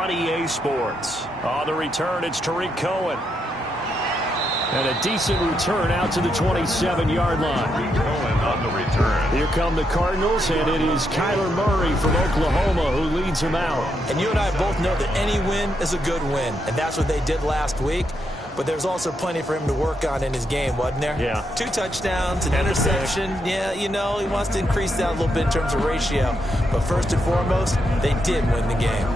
on EA Sports. On the return, it's Tariq Cohen. And a decent return out to the 27-yard line. Cohen on the return. Here come the Cardinals, and it is Kyler Murray from Oklahoma who leads them out. And you and I both know that any win is a good win, and that's what they did last week. But there's also plenty for him to work on in his game, wasn't there? Yeah. 2 touchdowns, an interception. Yeah, you know, he wants to increase that a little bit in terms of ratio. But first and foremost, they did win the game.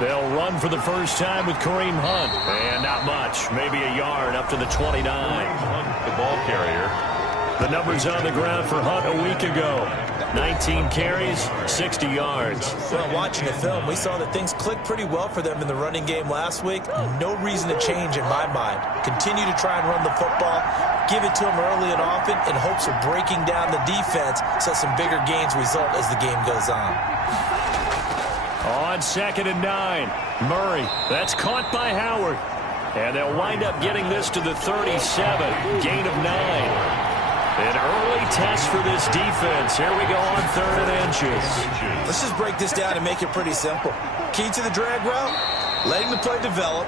They'll run for the first time with Kareem Hunt. And not much, maybe a yard up to the 29. Hunt, the ball carrier. The numbers on the ground for Hunt a week ago. 19 carries, 60 yards. Well, watching the film, we saw that things clicked pretty well for them in the running game last week. No reason to change in my mind. Continue to try and run the football, give it to them early and often in hopes of breaking down the defense so some bigger gains result as the game goes on. On 2nd and 9, Murray. That's caught by Howard. And they'll wind up getting this to the 37. Gain of 9. An early test for this defense. Here we go on 3rd and inches. Let's just break this down and make it pretty simple. Key to the drag route, letting the play develop,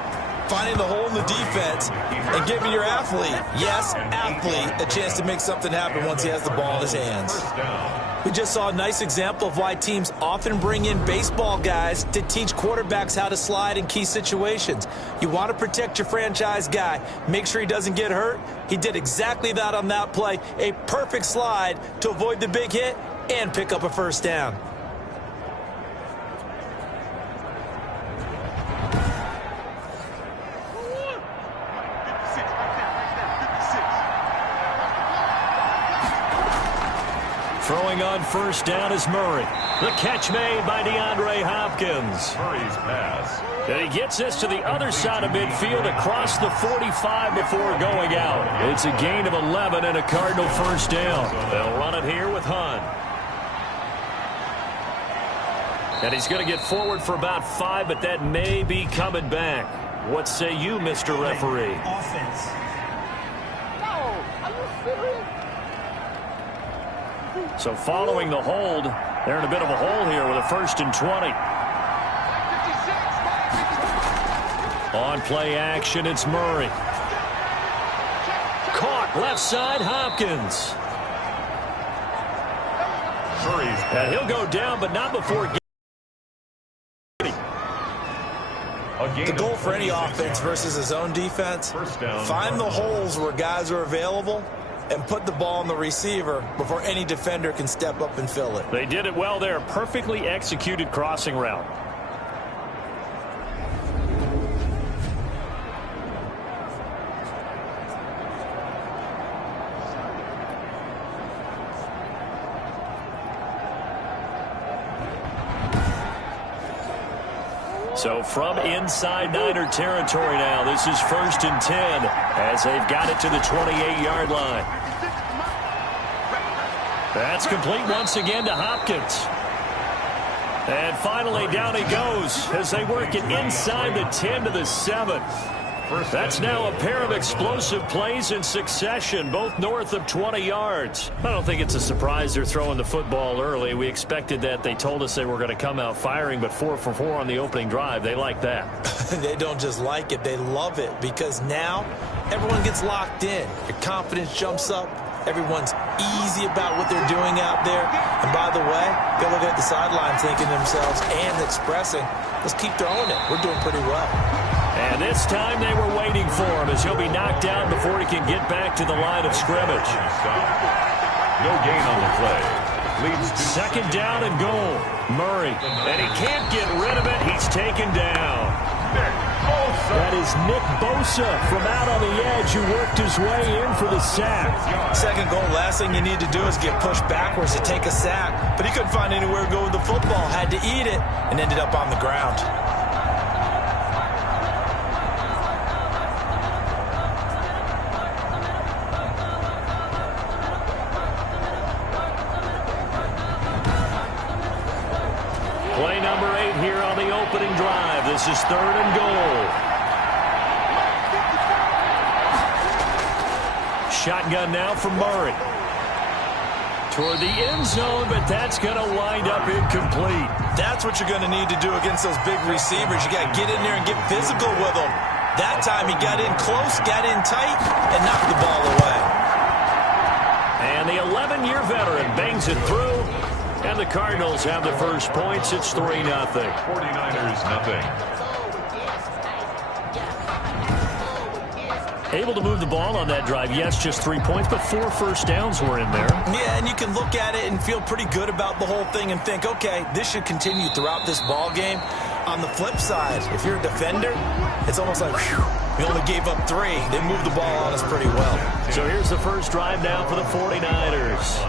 finding the hole in the defense, and giving your athlete, yes, athlete, a chance to make something happen once he has the ball in his hands. We just saw a nice example of why teams often bring in baseball guys to teach quarterbacks how to slide in key situations. You want to protect your franchise guy. Make sure he doesn't get hurt. He did exactly that on that play. A perfect slide to avoid the big hit and pick up a first down. Throwing on first down is Murray. The catch made by DeAndre Hopkins. Murray's pass. And he gets this to the other side of midfield across the 45 before going out. It's a gain of 11 and a Cardinal first down. They'll run it here with Hunt. And he's going to get forward for about 5, but that may be coming back. What say you, Mr. Referee? Offense. No, are you serious? So following the hold, they're in a bit of a hole here with a 1st and 20. On play action, it's Murray. Caught left side, Hopkins. And he'll go down, but not before the goal for any offense versus his own defense, find the holes where guys are available and put the ball on the receiver before any defender can step up and fill it. They did it well there. Perfectly executed crossing route. So from inside Niner territory now, this is 1st and 10 as they've got it to the 28-yard line. That's complete once again to Hopkins. And finally down he goes as they work it inside the 10 to the 7. That's now a pair of explosive plays in succession, both north of 20 yards. I don't think it's a surprise they're throwing the football early. We expected that. They told us they were going to come out firing, but 4 for 4 on the opening drive. They like that. They don't just like it, they love it, because now everyone gets locked in. Your confidence jumps up. Everyone's easy about what they're doing out there. And by the way, they're looking at the sideline thinking to themselves and expressing, let's keep throwing it. We're doing pretty well. And this time they were waiting for him as he'll be knocked down before he can get back to the line of scrimmage. No gain on the play. Leads to 2nd down and goal. Murray. And he can't get rid of it. He's taken down. That is Nick Bosa from out on the edge who worked his way in for the sack. 2nd goal, last thing you need to do is get pushed backwards to take a sack. But he couldn't find anywhere to go with the football. Had to eat it and ended up on the ground. Play number 8 here on the opening drive. This is 3rd and goal. shotgun now from Murray. Toward the end zone, but that's going to wind up incomplete. That's what you're going to need to do against those big receivers. You got to get in there and get physical with them. That time he got in close, got in tight, and knocked the ball away. And the 11-year veteran bangs it through, and the Cardinals have the first points. It's 3-0. 49ers nothing. Able to move the ball on that drive. Yes, just 3 points, but 4 first downs were in there. Yeah, and you can look at it and feel pretty good about the whole thing and think, okay, this should continue throughout this ball game. On the flip side, if you're a defender, it's almost like, whew, we only gave up 3. They moved the ball on us pretty well. So here's the first drive now for the 49ers.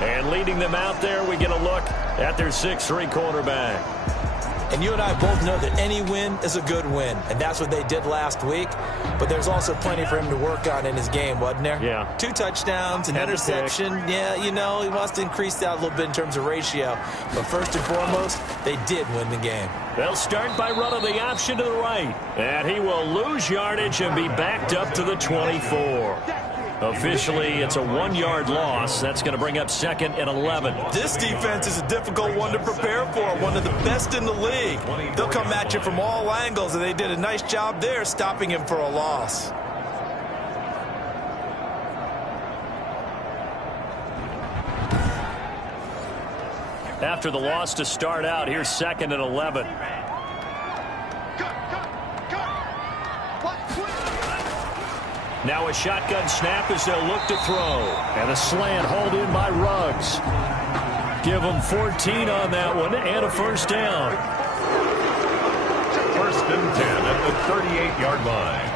And leading them out there, we get a look at their 6'3" quarterback. And you and I both know that any win is a good win, and that's what they did last week. But there's also plenty for him to work on in his game, wasn't there? Yeah. 2 touchdowns, an interception. Yeah, you know, he wants to increase that a little bit in terms of ratio. But first and foremost, they did win the game. They'll start by running the option to the right. And he will lose yardage and be backed up to the 24. Officially, it's a 1-yard loss. That's going to bring up 2nd and 11. This defense is a difficult one to prepare for, one of the best in the league. They'll come at you from all angles, and they did a nice job there stopping him for a loss. After the loss to start out, here's 2nd and 11. Now a shotgun snap as they'll look to throw. And a slant hauled in by Ruggs. Give them 14 on that one and a first down. 1st and 10 at the 38-yard line.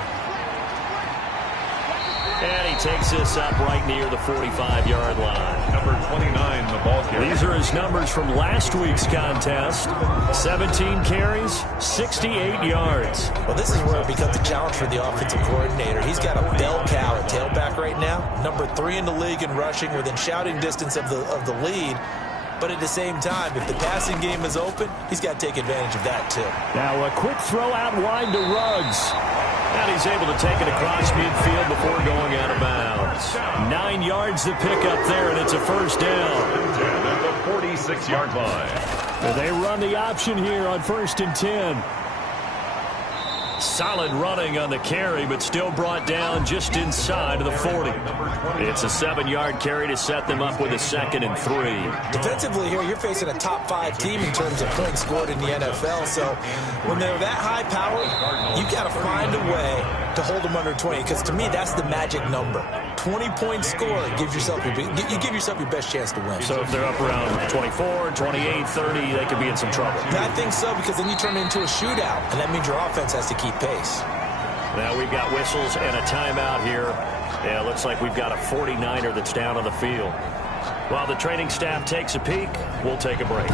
And he takes this up right near the 45-yard line. Number 29, the ball carrier. These are his numbers from last week's contest. 17 carries, 68 yards. Well, this is where it becomes a challenge for the offensive coordinator. He's got a bell cow at tailback right now. Number 3 in the league in rushing, within shouting distance of the lead. But at the same time, if the passing game is open, he's got to take advantage of that too. Now a quick throw out wide to Ruggs. And he's able to take it across midfield before going out of bounds. 9 yards to pick up there, and it's a first down. 10 at the 46-yard line. And they run the option here on 1st and 10. Solid running on the carry, but still brought down just inside of the 40. It's a 7-yard carry to set them up with a 2nd and 3. Defensively here, you're facing a top 5 team in terms of points scored in the NFL. So when they're that high powered, you got to find a way to hold them under 20. Because to me, that's the magic number. 20 points scored gives yourself you give yourself your best chance to win. So if they're up around 24, 28, 30, they could be in some trouble. I think so, because then you turn it into a shootout, and that means your offense has to keep pace. Now we've got whistles and a timeout here. Yeah, it looks like we've got a 49er that's down on the field. While the training staff takes a peek, we'll take a break.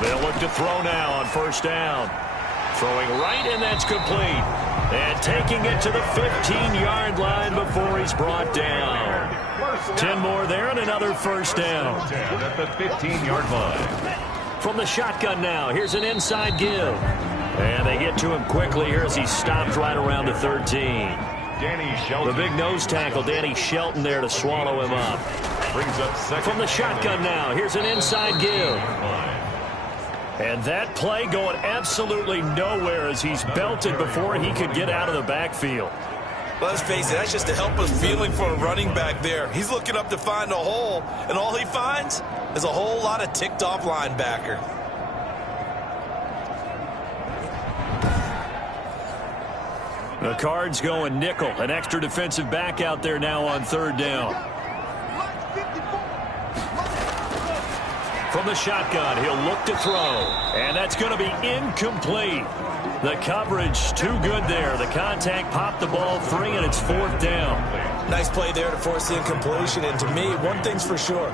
They'll look to throw now on 1st down. Throwing right, and that's complete. And taking it to the 15-yard line before he's brought down. 10 more there and another first down. 10 at the 15-yard line. From the shotgun now, here's an inside give. And they get to him quickly here as he stopped right around the 13. Danny Shelton. The big nose tackle, Danny Shelton, there to swallow him up. Brings up 2nd. From the shotgun now, here's an inside give. And that play going absolutely nowhere as he's belted before he could get out of the backfield. Let's face it, that's just a helpless feeling for a running back there. He's looking up to find a hole, and all he finds is a whole lot of ticked-off linebacker. The Cards going nickel, an extra defensive back out there now on 3rd down. From the shotgun, he'll look to throw. And that's going to be incomplete. The coverage too good there. The contact popped the ball free, and it's 4th down. Nice play there to force the incompletion. And to me, one thing's for sure.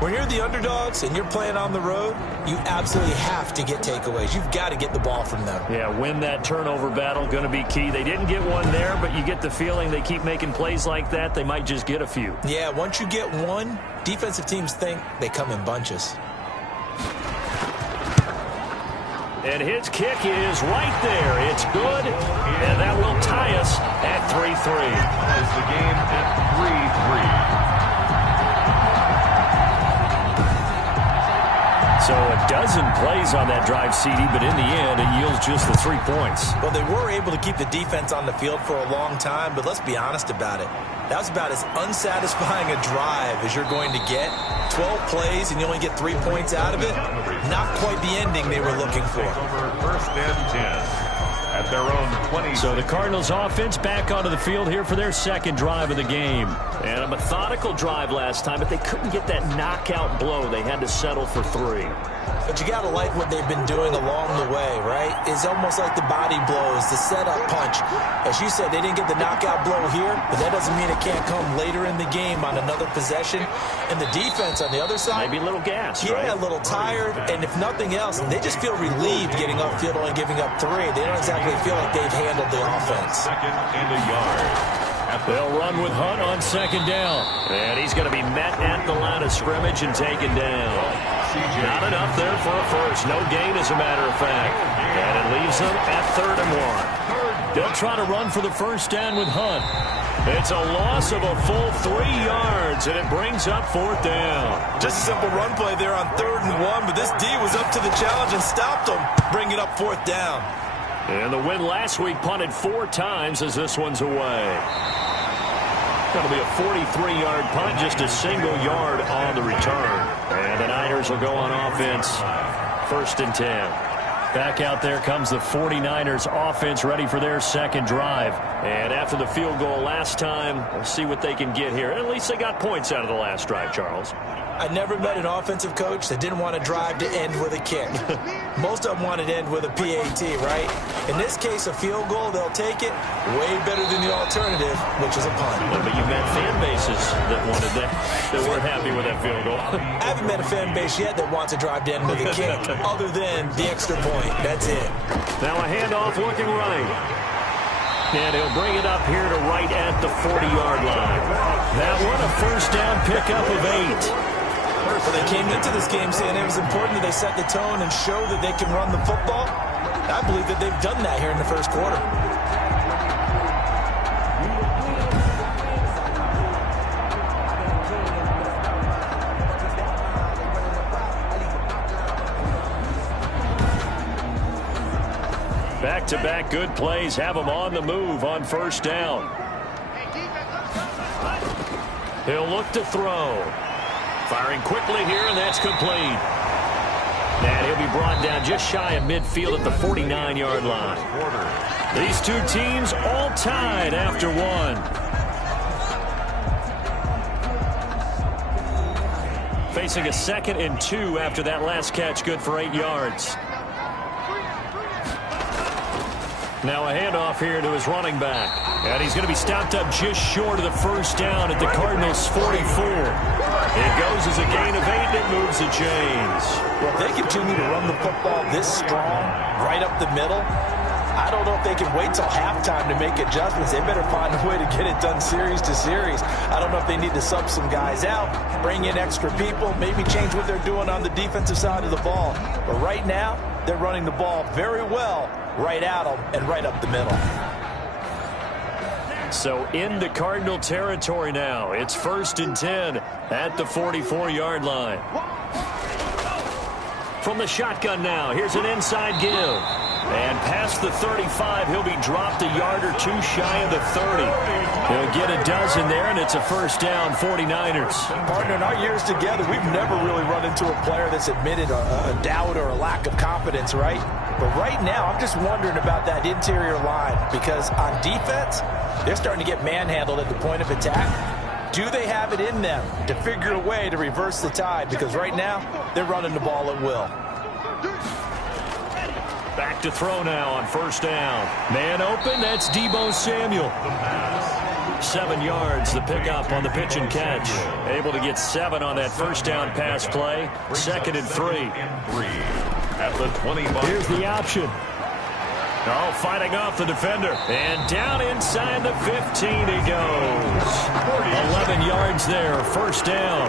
When you're the underdogs and you're playing on the road, you absolutely have to get takeaways. You've got to get the ball from them. Yeah, win that turnover battle, going to be key. They didn't get one there, but you get the feeling they keep making plays like that, they might just get a few. Yeah, once you get one, defensive teams think they come in bunches. And his kick is right there. It's good, and that will tie us at 3-3. Ties the game at 3-3. So a dozen plays on that drive, CD, but in the end, it yields just the 3 points. Well, they were able to keep the defense on the field for a long time, but let's be honest about it. That was about as unsatisfying a drive as you're going to get. 12 plays and you only get 3 points out of it. Not quite the ending they were looking for. First and 10 at their own 20. So the Cardinals offense back onto the field here for their second drive of the game. And a methodical drive last time, but they couldn't get that knockout blow. They had to settle for 3. But you got to like what they've been doing along the way, right? It's almost like the body blows, the setup punch. As you said, they didn't get the knockout blow here, but that doesn't mean it can't come later in the game on another possession. And the defense on the other side, maybe a little gas, yeah, right? A little tired. And if nothing else, they just feel relieved getting upfield, only giving up 3. They don't exactly feel like they've handled the offense. Second and a yard. They'll run with Hunt on second down. And he's going to be met at the line of scrimmage and taken down. Not enough there for a first. No gain, as a matter of fact. And it leaves them at 3rd and 1. They'll try to run for the first down with Hunt. It's a loss of a full 3 yards, and it brings up 4th down. Just a simple run play there on 3rd and 1, but this D was up to the challenge and stopped them, bringing up 4th down. And the win last week punted 4 times as this one's away. That'll be a 43-yard punt, just a single yard on the return. And the Niners will go on offense, 1st and 10. Back out there comes the 49ers offense, ready for their second drive. And after the field goal last time, we'll see what they can get here. At least they got points out of the last drive, Charles. I never met an offensive coach that didn't want to drive to end with a kick. Most of them wanted to end with a PAT, right? In this case, a field goal, they'll take it. Way better than the alternative, which is a punt. Yeah, but you met fan bases that wanted that weren't happy with that field goal. I haven't met a fan base yet that wants to drive to end with a kick, other than the extra point. That's it. Now a handoff looking right. And he'll bring it up here to right at the 40-yard line. That one a first down pickup of 8. Well, they came into this game saying it was important that they set the tone and show that they can run the football. I believe that they've done that here in the first quarter. Back-to-back good plays have them on the move on first down. He'll look to throw. Firing quickly here, and that's complete. And he'll be brought down just shy of midfield at the 49-yard line. These two teams all tied after 1. Facing a 2nd and 2 after that last catch, good for 8 yards. Now a handoff here to his running back. And he's going to be stopped up just short of the first down at the Cardinals' 44. It goes as a gain of 8, and it moves the chains. Well, if they continue to run the football this strong, right up the middle, I don't know if they can wait till halftime to make adjustments. They better find a way to get it done series to series. I don't know if they need to sub some guys out, bring in extra people, maybe change what they're doing on the defensive side of the ball. But right now, they're running the ball very well right at them and right up the middle. So into Cardinal territory now. It's 1st and 10 at the 44-yard line. From the shotgun now, here's an inside give. And past the 35, he'll be dropped a yard or 2 shy of the 30. He'll get a dozen there, and it's a first down, 49ers. Partner, in our years together, we've never really run into a player that's admitted a doubt or a lack of confidence, right? But right now, I'm just wondering about that interior line, because on defense, they're starting to get manhandled at the point of attack. Do they have it in them to figure a way to reverse the tide? Because right now, they're running the ball at will. Back to throw now on first down. Man open, that's Deebo Samuel. 7 yards, the pickup on the pitch and catch. Able to get 7 on that first down pass play. 2nd and 3. At the 25. Here's the option. Oh, fighting off the defender. And down inside the 15 he goes. 11 yards there, first down.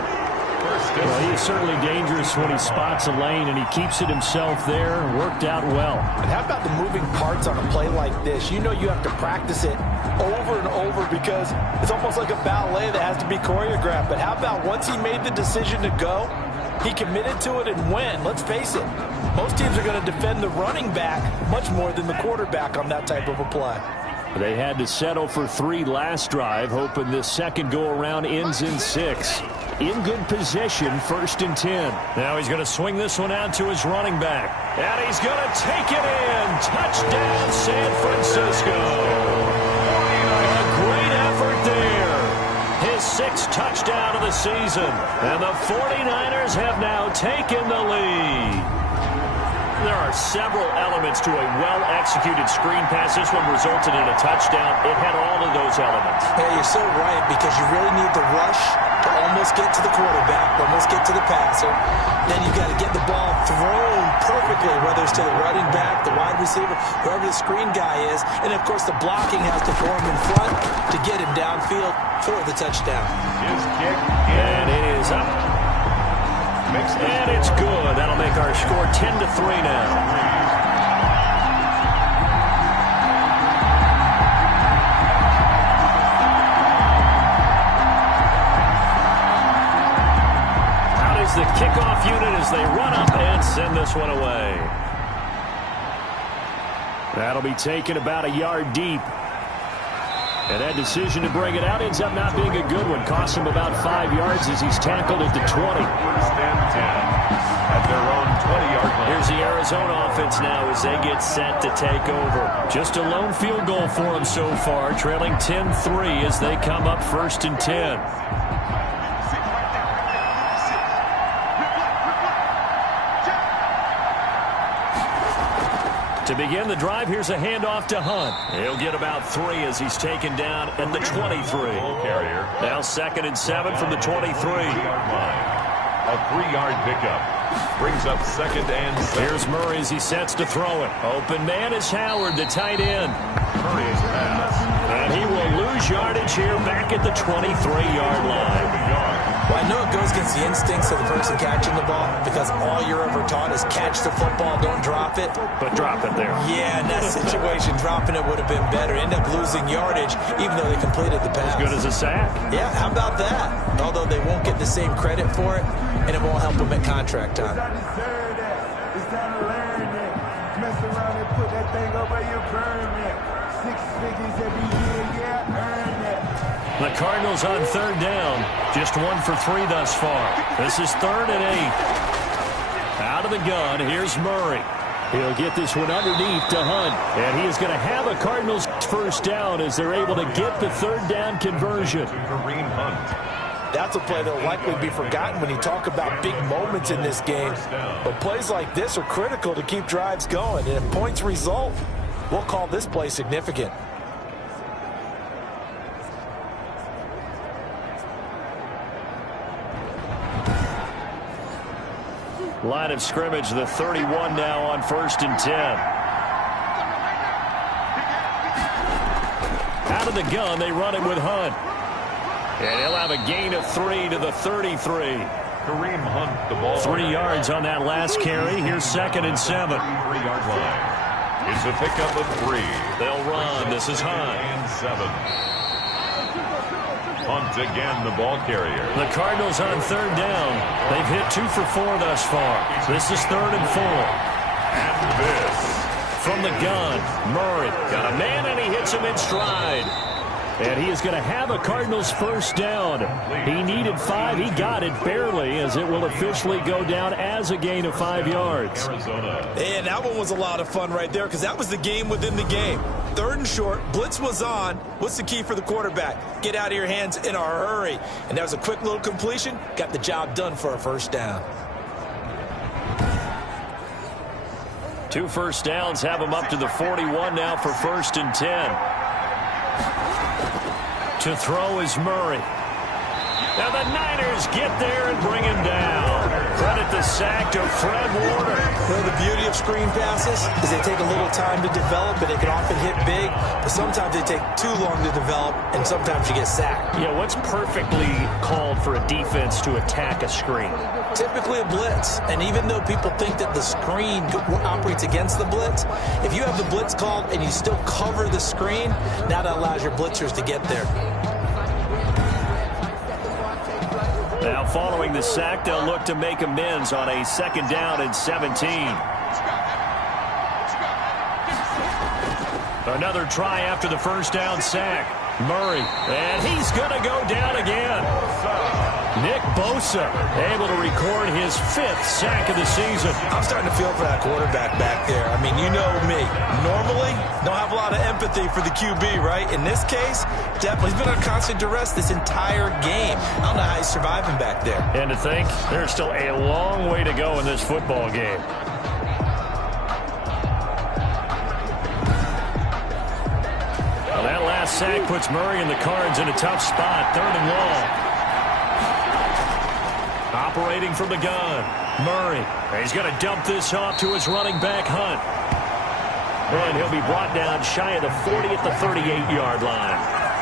Well, he's certainly dangerous when he spots a lane, and he keeps it himself there. Worked out well. And how about the moving parts on a play like this? You know you have to practice it over and over because it's almost like a ballet that has to be choreographed. But how about once he made the decision to go, he committed to it and went. Let's face it, most teams are going to defend the running back much more than the quarterback on that type of a play. They had to settle for 3 last drive, hoping this second go-around ends in 6. In good position, 1st and 10. Now he's going to swing this one out to his running back. And he's going to take it in. Touchdown, San Francisco. A great effort there. His 6th touchdown of the season. And the 49ers have now taken the lead. There are several elements to a well-executed screen pass. This one resulted in a touchdown. It had all of those elements. Hey, you're so right, because you really need the rush to almost get to the quarterback, almost get to the passer. Then you've got to get the ball thrown perfectly, whether it's to the running back, the wide receiver, whoever the screen guy is. And, of course, the blocking has to form in front to get him downfield for the touchdown. His kick. And it is up. And it's good. That'll make our score 10-3 now. Out is the kickoff unit as they run up and send this one away. That'll be taken about a yard deep. And that decision to bring it out ends up not being a good one. Costs him about 5 yards as he's tackled at the 20. 1st and 10 at their own 20-yard line. Here's the Arizona offense now as they get set to take over. Just a lone field goal for them so far, trailing 10-3 as they come up 1st and 10. To begin the drive, here's a handoff to Hunt. He'll get about 3 as he's taken down at the 23. Carrier. Now 2nd and 7 from the 23. 3-yard line. A 3-yard pickup. Brings up 2nd and 7. Here's Murray as he sets to throw it. Open man is Howard, the tight end. Murray's pass. And he will lose yardage here back at the 23-yard line. Well, I know it goes against the instincts of the person catching the ball because all you're ever taught is catch the football, don't drop it. But drop it there. Yeah, in that situation, dropping it would have been better. End up losing yardage even though they completed the pass. As good as a sack. Yeah, how about that? Although they won't get the same credit for it, and it won't help them at contract time. It's time to learn that. Mess around and put that thing over your burn that. 6 figures every year, yeah, earn that. The Cardinals on 3rd down. Just 1 for 3 thus far. This is 3rd and 8. Out of the gun, here's Murray. He'll get this one underneath to Hunt. And he is going to have a Cardinals first down as they're able to get the 3rd down conversion. Kareem Hunt. That's a play that will likely be forgotten when you talk about big moments in this game. But plays like this are critical to keep drives going. And if points result, we'll call this play significant. Line of scrimmage, the 31 now on 1st and 10. Out of the gun, they run it with Hunt. And he'll have a gain of 3 to the 33. Kareem Hunt, the ball. 3 yards on that last carry. Here's 2nd and 7. 3-yard line. It's a pickup of 3. They'll run. This is Hunt. And 7. Hunt again, the ball carrier. The Cardinals on 3rd down. They've hit 2 for 4 thus far. This is 3rd and 4. And this. From the gun, Murray got a man and he hits him in stride. And he is going to have a Cardinals first down. He needed 5. He got it barely as it will officially go down as a gain of 5 yards. Arizona. And that one was a lot of fun right there because that was the game within the game. 3rd and short, blitz was on. What's the key for the quarterback? Get out of your hands in a hurry. And that was a quick little completion. Got the job done for a first down. 2 first downs have him up to the 41 now for 1st and 10. To throw is Murray. Now the Niners get there and bring him down. Credit the sack to Fred Warner. Well, the beauty of screen passes is they take a little time to develop, and they can often hit big, but sometimes they take too long to develop, and sometimes you get sacked. Yeah, what's perfectly called for a defense to attack a screen? Typically a blitz, and even though people think that the screen operates against the blitz, if you have the blitz called and you still cover the screen, now that allows your blitzers to get there. Now following the sack, they'll look to make amends on a 2nd down and 17. Another try after the 1st down sack. Murray, and he's going to go down again. Nick Bosa able to record his 5th sack of the season. I'm starting to feel for that quarterback back there. I mean, you know me. Normally, don't have a lot of empathy for the QB, right? In this case, definitely he's been on constant duress this entire game. I don't know how he's surviving back there. And to think, there's still a long way to go in this football game. Well, that last sack puts Murray and the Cards in a tough spot. 3rd and long. Operating from the gun, Murray. He's going to dump this off to his running back, Hunt. And he'll be brought down shy of the 40 at the 38-yard line.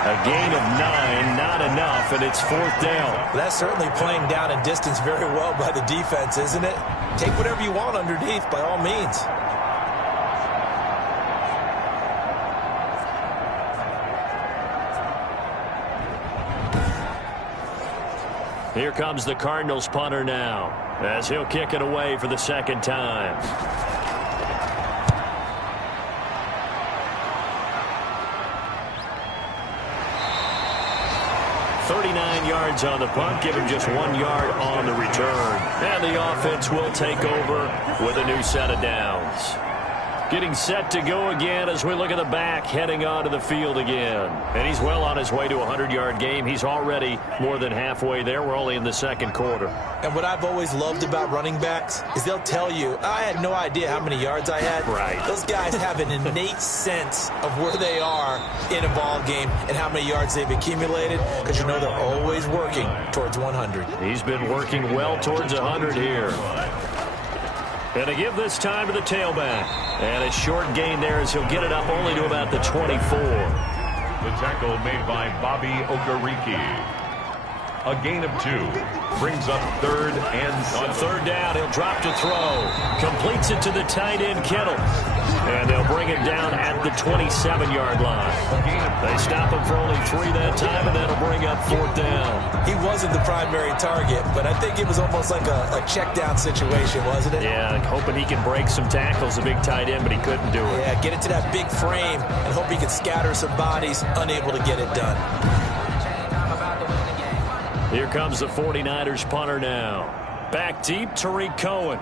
A gain of 9, not enough, and it's 4th down. That's certainly playing down in distance very well by the defense, isn't it? Take whatever you want underneath, by all means. Here comes the Cardinals punter now, as he'll kick it away for the 2nd time. Yards on the punt, give him just 1 yard on the return. And the offense will take over with a new set of downs. Getting set to go again as we look at the back, heading onto the field again. And he's well on his way to a 100-yard game. He's already more than halfway there. We're only in the 2nd quarter. And what I've always loved about running backs is they'll tell you, I had no idea how many yards I had. Right. Those guys have an innate sense of where they are in a ball game and how many yards they've accumulated, because you know they're always working towards 100. He's been working well towards 100 here. And to give this time to the tailback. And a short gain there as he'll get it up only to about the 24. The tackle made by Bobby Okereke. A gain of 2. Brings up 3rd and 7. On 3rd down, he'll drop to throw. Completes it to the tight end, Kittle. And they'll bring him down at the 27-yard line. They stop him for only 3 that time, and that'll bring up 4th down. He wasn't the primary target, but I think it was almost like a check down situation, wasn't it? Yeah, hoping he can break some tackles, a big tight end, but he couldn't do it. Yeah, get into that big frame and hope he can scatter some bodies, unable to get it done. Here comes the 49ers punter now. Back deep, Tariq Cohen.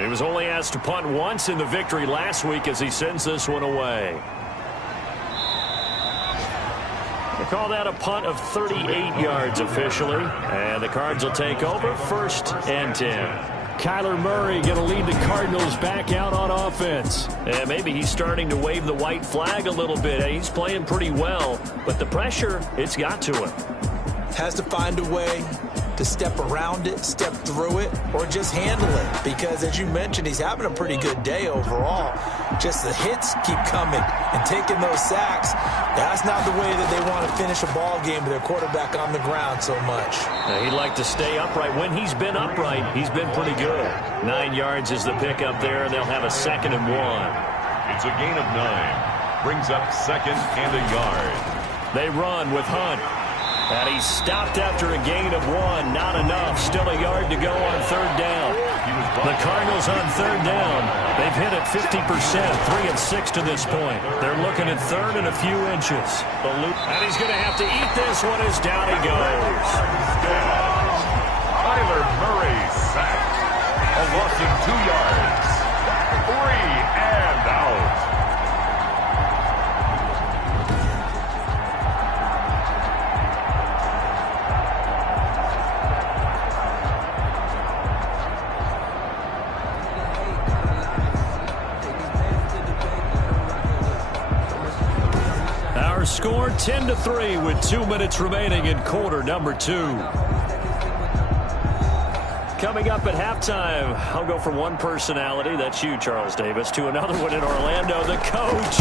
He was only asked to punt once in the victory last week as he sends this one away. They call that a punt of 38 yards officially. And the Cards will take over 1st and 10. Kyler Murray going to lead the Cardinals back out on offense. And maybe he's starting to wave the white flag a little bit. He's playing pretty well, but the pressure, it's got to him. Has to find a way to step around it, step through it, or just handle it. Because, as you mentioned, he's having a pretty good day overall. Just the hits keep coming and taking those sacks. That's not the way that they want to finish a ball game with their quarterback on the ground so much. Now, he'd like to stay upright. When he's been upright, he's been pretty good. 9 yards is the pickup there, and they'll have a 2nd and 1. It's a gain of 9. Brings up 2nd and a yard. They run with Hunt. And he's stopped after a gain of 1. Not enough. Still a yard to go on 3rd down. The Cardinals on 3rd down. They've hit it 50%, 3 of 6 to this point. They're looking at 3rd and a few inches. And he's going to have to eat this one as down he goes. Kyler Murray sacked. A loss of 2 yards. 3 and out. score 10-3 with 2 minutes remaining in quarter number 2. Coming up at halftime, I'll go from one personality, that's you, Charles Davis, to another one in Orlando, the coach.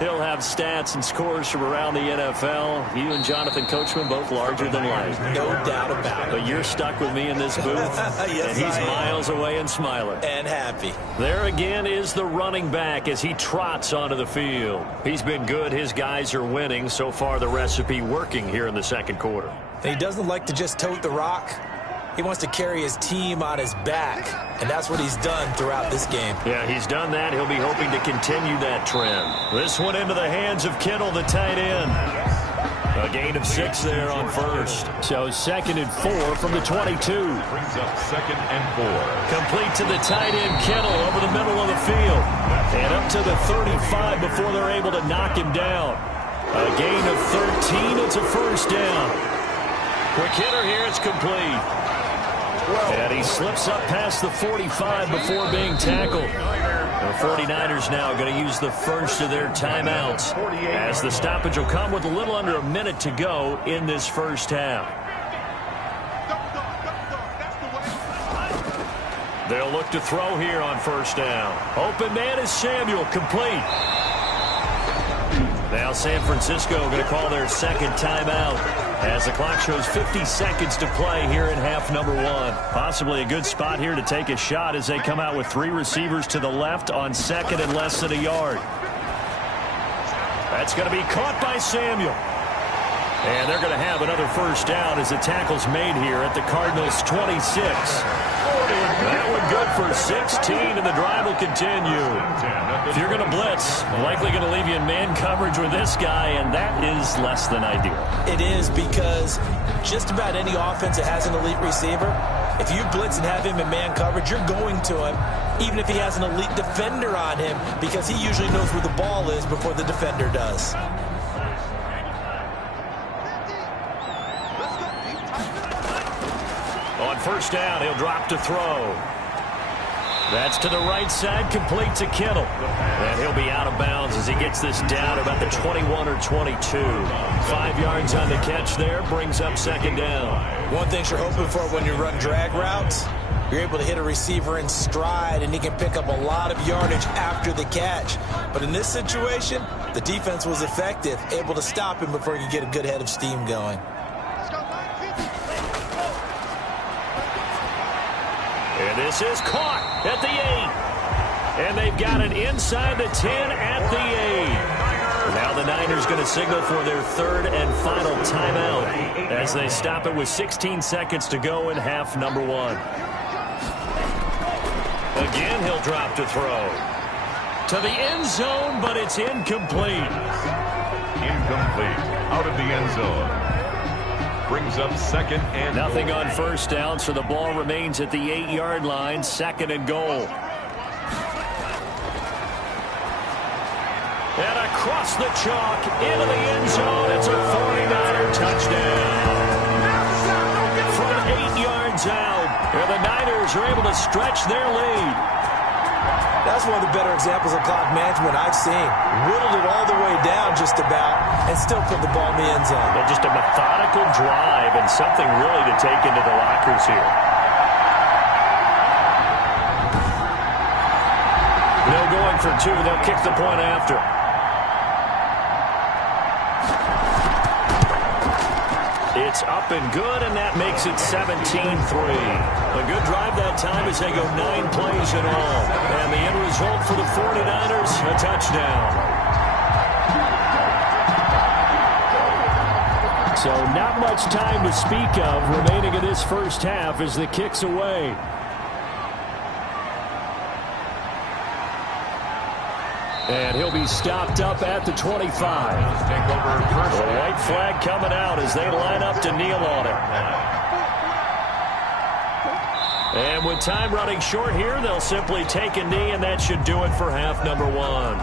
He'll have stats and scores from around the NFL. You and Jonathan Coachman both larger than life. No doubt about it. But you're stuck with me in this booth, yes, and he's miles away and smiling. And happy. There again is the running back as he trots onto the field. He's been good. His guys are winning. So far, the recipe working here in the second quarter. He doesn't like to just tote the rock. He wants to carry his team on his back, and that's what he's done throughout this game. Yeah, he's done that. He'll be hoping to continue that trend. This one into the hands of Kittle, the tight end. A gain of 6 there on first. So 2nd and 4 from the 22. Brings up 2nd and 4. Complete to the tight end, Kittle, over the middle of the field. And up to the 35 before they're able to knock him down. A gain of 13. It's a first down. Quick hitter here. It's complete. And he slips up past the 45 before being tackled. The 49ers now going to use the first of their timeouts as the stoppage will come with a little under a minute to go in this first half. They'll look to throw here on first down. Open man is Samuel, complete. Now San Francisco going to call their second timeout as the clock shows 50 seconds to play here in half number 1. Possibly a good spot here to take a shot as they come out with 3 receivers to the left on second and less than a yard. That's going to be caught by Samuel. And they're going to have another first down as the tackle's made here at the Cardinals' 26. That one good for 16, and the drive will continue. If you're going to blitz, likely going to leave you in man coverage with this guy, and that is less than ideal. It is, because just about any offense that has an elite receiver, if you blitz and have him in man coverage, you're going to him, even if he has an elite defender on him, because he usually knows where the ball is before the defender does. On first down, he'll drop to throw. That's to the right side, complete to Kittle. And he'll be out of bounds as he gets this down about the 21 or 22. 5 yards on the catch there, brings up second down. One thing you're hoping for when you run drag routes, you're able to hit a receiver in stride, and he can pick up a lot of yardage after the catch. But in this situation, the defense was effective, able to stop him before he could get a good head of steam going. And this is caught at the 8. And they've got it inside the 10 at the 8. Now the Niners going to signal for their third and final timeout as they stop it with 16 seconds to go in half number 1. Again, he'll drop to throw. To the end zone, but it's incomplete. Incomplete. Out of the end zone. Brings up 2nd and nothing goal. on first down, so the ball remains at the 8-yard line, 2nd and goal. And across the chalk, into the end zone, it's a 49er touchdown. From 8 yards out, and the Niners are able to stretch their lead. That's one of the better examples of clock management I've seen. Whittled it all the way down just about and still put the ball in the end zone. And just a methodical drive and something really to take into the lockers here. No going for 2. They'll kick the point after. It's up and good, and that makes it 17-3. A good drive that time as they go 9 plays in all. And the end result for the 49ers, a touchdown. So not much time to speak of remaining in this first half as the kick's away. And he'll be stopped up at the 25. Take over first. The white flag coming out as they line up to kneel on it. And with time running short here, they'll simply take a knee, and that should do it for half number 1.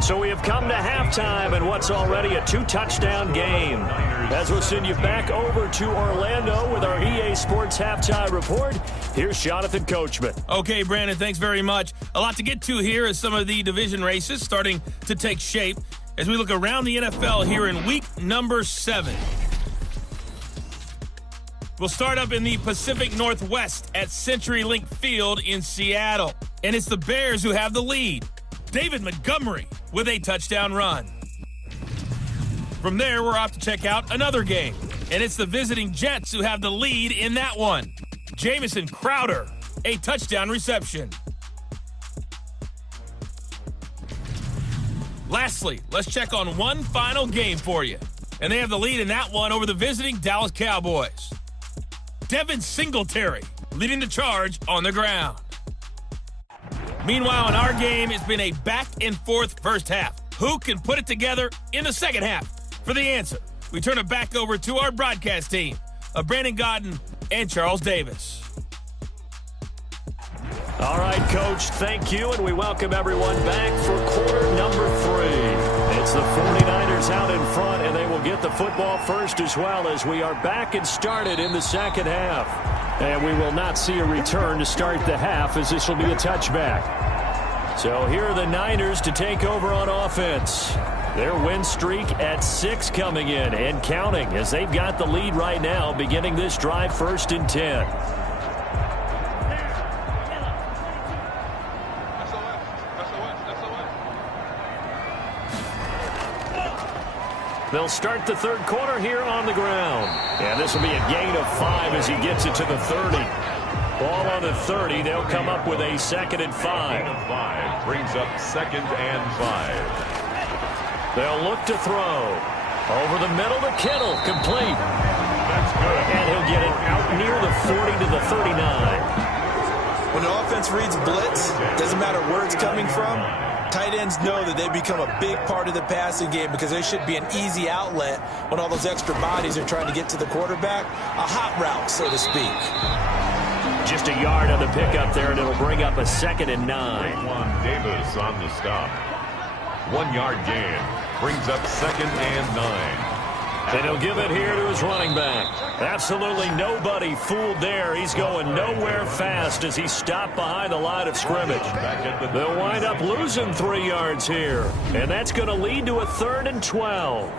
So we have come to halftime in what's already a two-touchdown game. As we'll send you back over to Orlando with our EA Sports Halftime Report, here's Jonathan Coachman. Okay, Brandon, thanks very much. A lot to get to here as some of the division races starting to take shape as we look around the NFL here in week number 7. We'll start up in the Pacific Northwest at CenturyLink Field in Seattle. And it's the Bears who have the lead. David Montgomery with a touchdown run. From there, we're off to check out another game. And it's the visiting Jets who have the lead in that one. Jamison Crowder, a touchdown reception. Lastly, let's check on one final game for you. And they have the lead in that one over the visiting Dallas Cowboys. Devin Singletary leading the charge on the ground. Meanwhile, in our game, it's been a back-and-forth first half. Who can put it together in the second half? For the answer, we turn it back over to our broadcast team of Brandon Godden and Charles Davis. All right, Coach, thank you, and we welcome everyone back for quarter number 3. It's the 49ers out in front, and they will get the football first as well as we are back and started in the second half. And we will not see a return to start the half as this will be a touchback. So here are the Niners to take over on offense. Their win streak at 6 coming in and counting as they've got the lead right now beginning this drive 1st and 10. They'll start the third quarter here on the ground. And this will be a gain of 5 as he gets it to the 30. Ball on the 30. They'll come up with a 2nd and 5. Gain of 5 brings up 2nd and 5. They'll look to throw. Over the middle to Kittle. Complete. That's good. And he'll get it out near the 40 to the 39. When an offense reads blitz, doesn't matter where it's coming from, tight ends know that they become a big part of the passing game because they should be an easy outlet when all those extra bodies are trying to get to the quarterback. A hot route, so to speak. Just a yard on the pickup there, and it'll bring up a 2nd and 9. Juan Davis on the stop. 1 yard gain brings up 2nd and 9. And he'll give it here to his running back. Absolutely nobody fooled there. He's going nowhere fast as he stopped behind the line of scrimmage. They'll wind up losing 3 yards here. And that's going to lead to a 3rd and 12.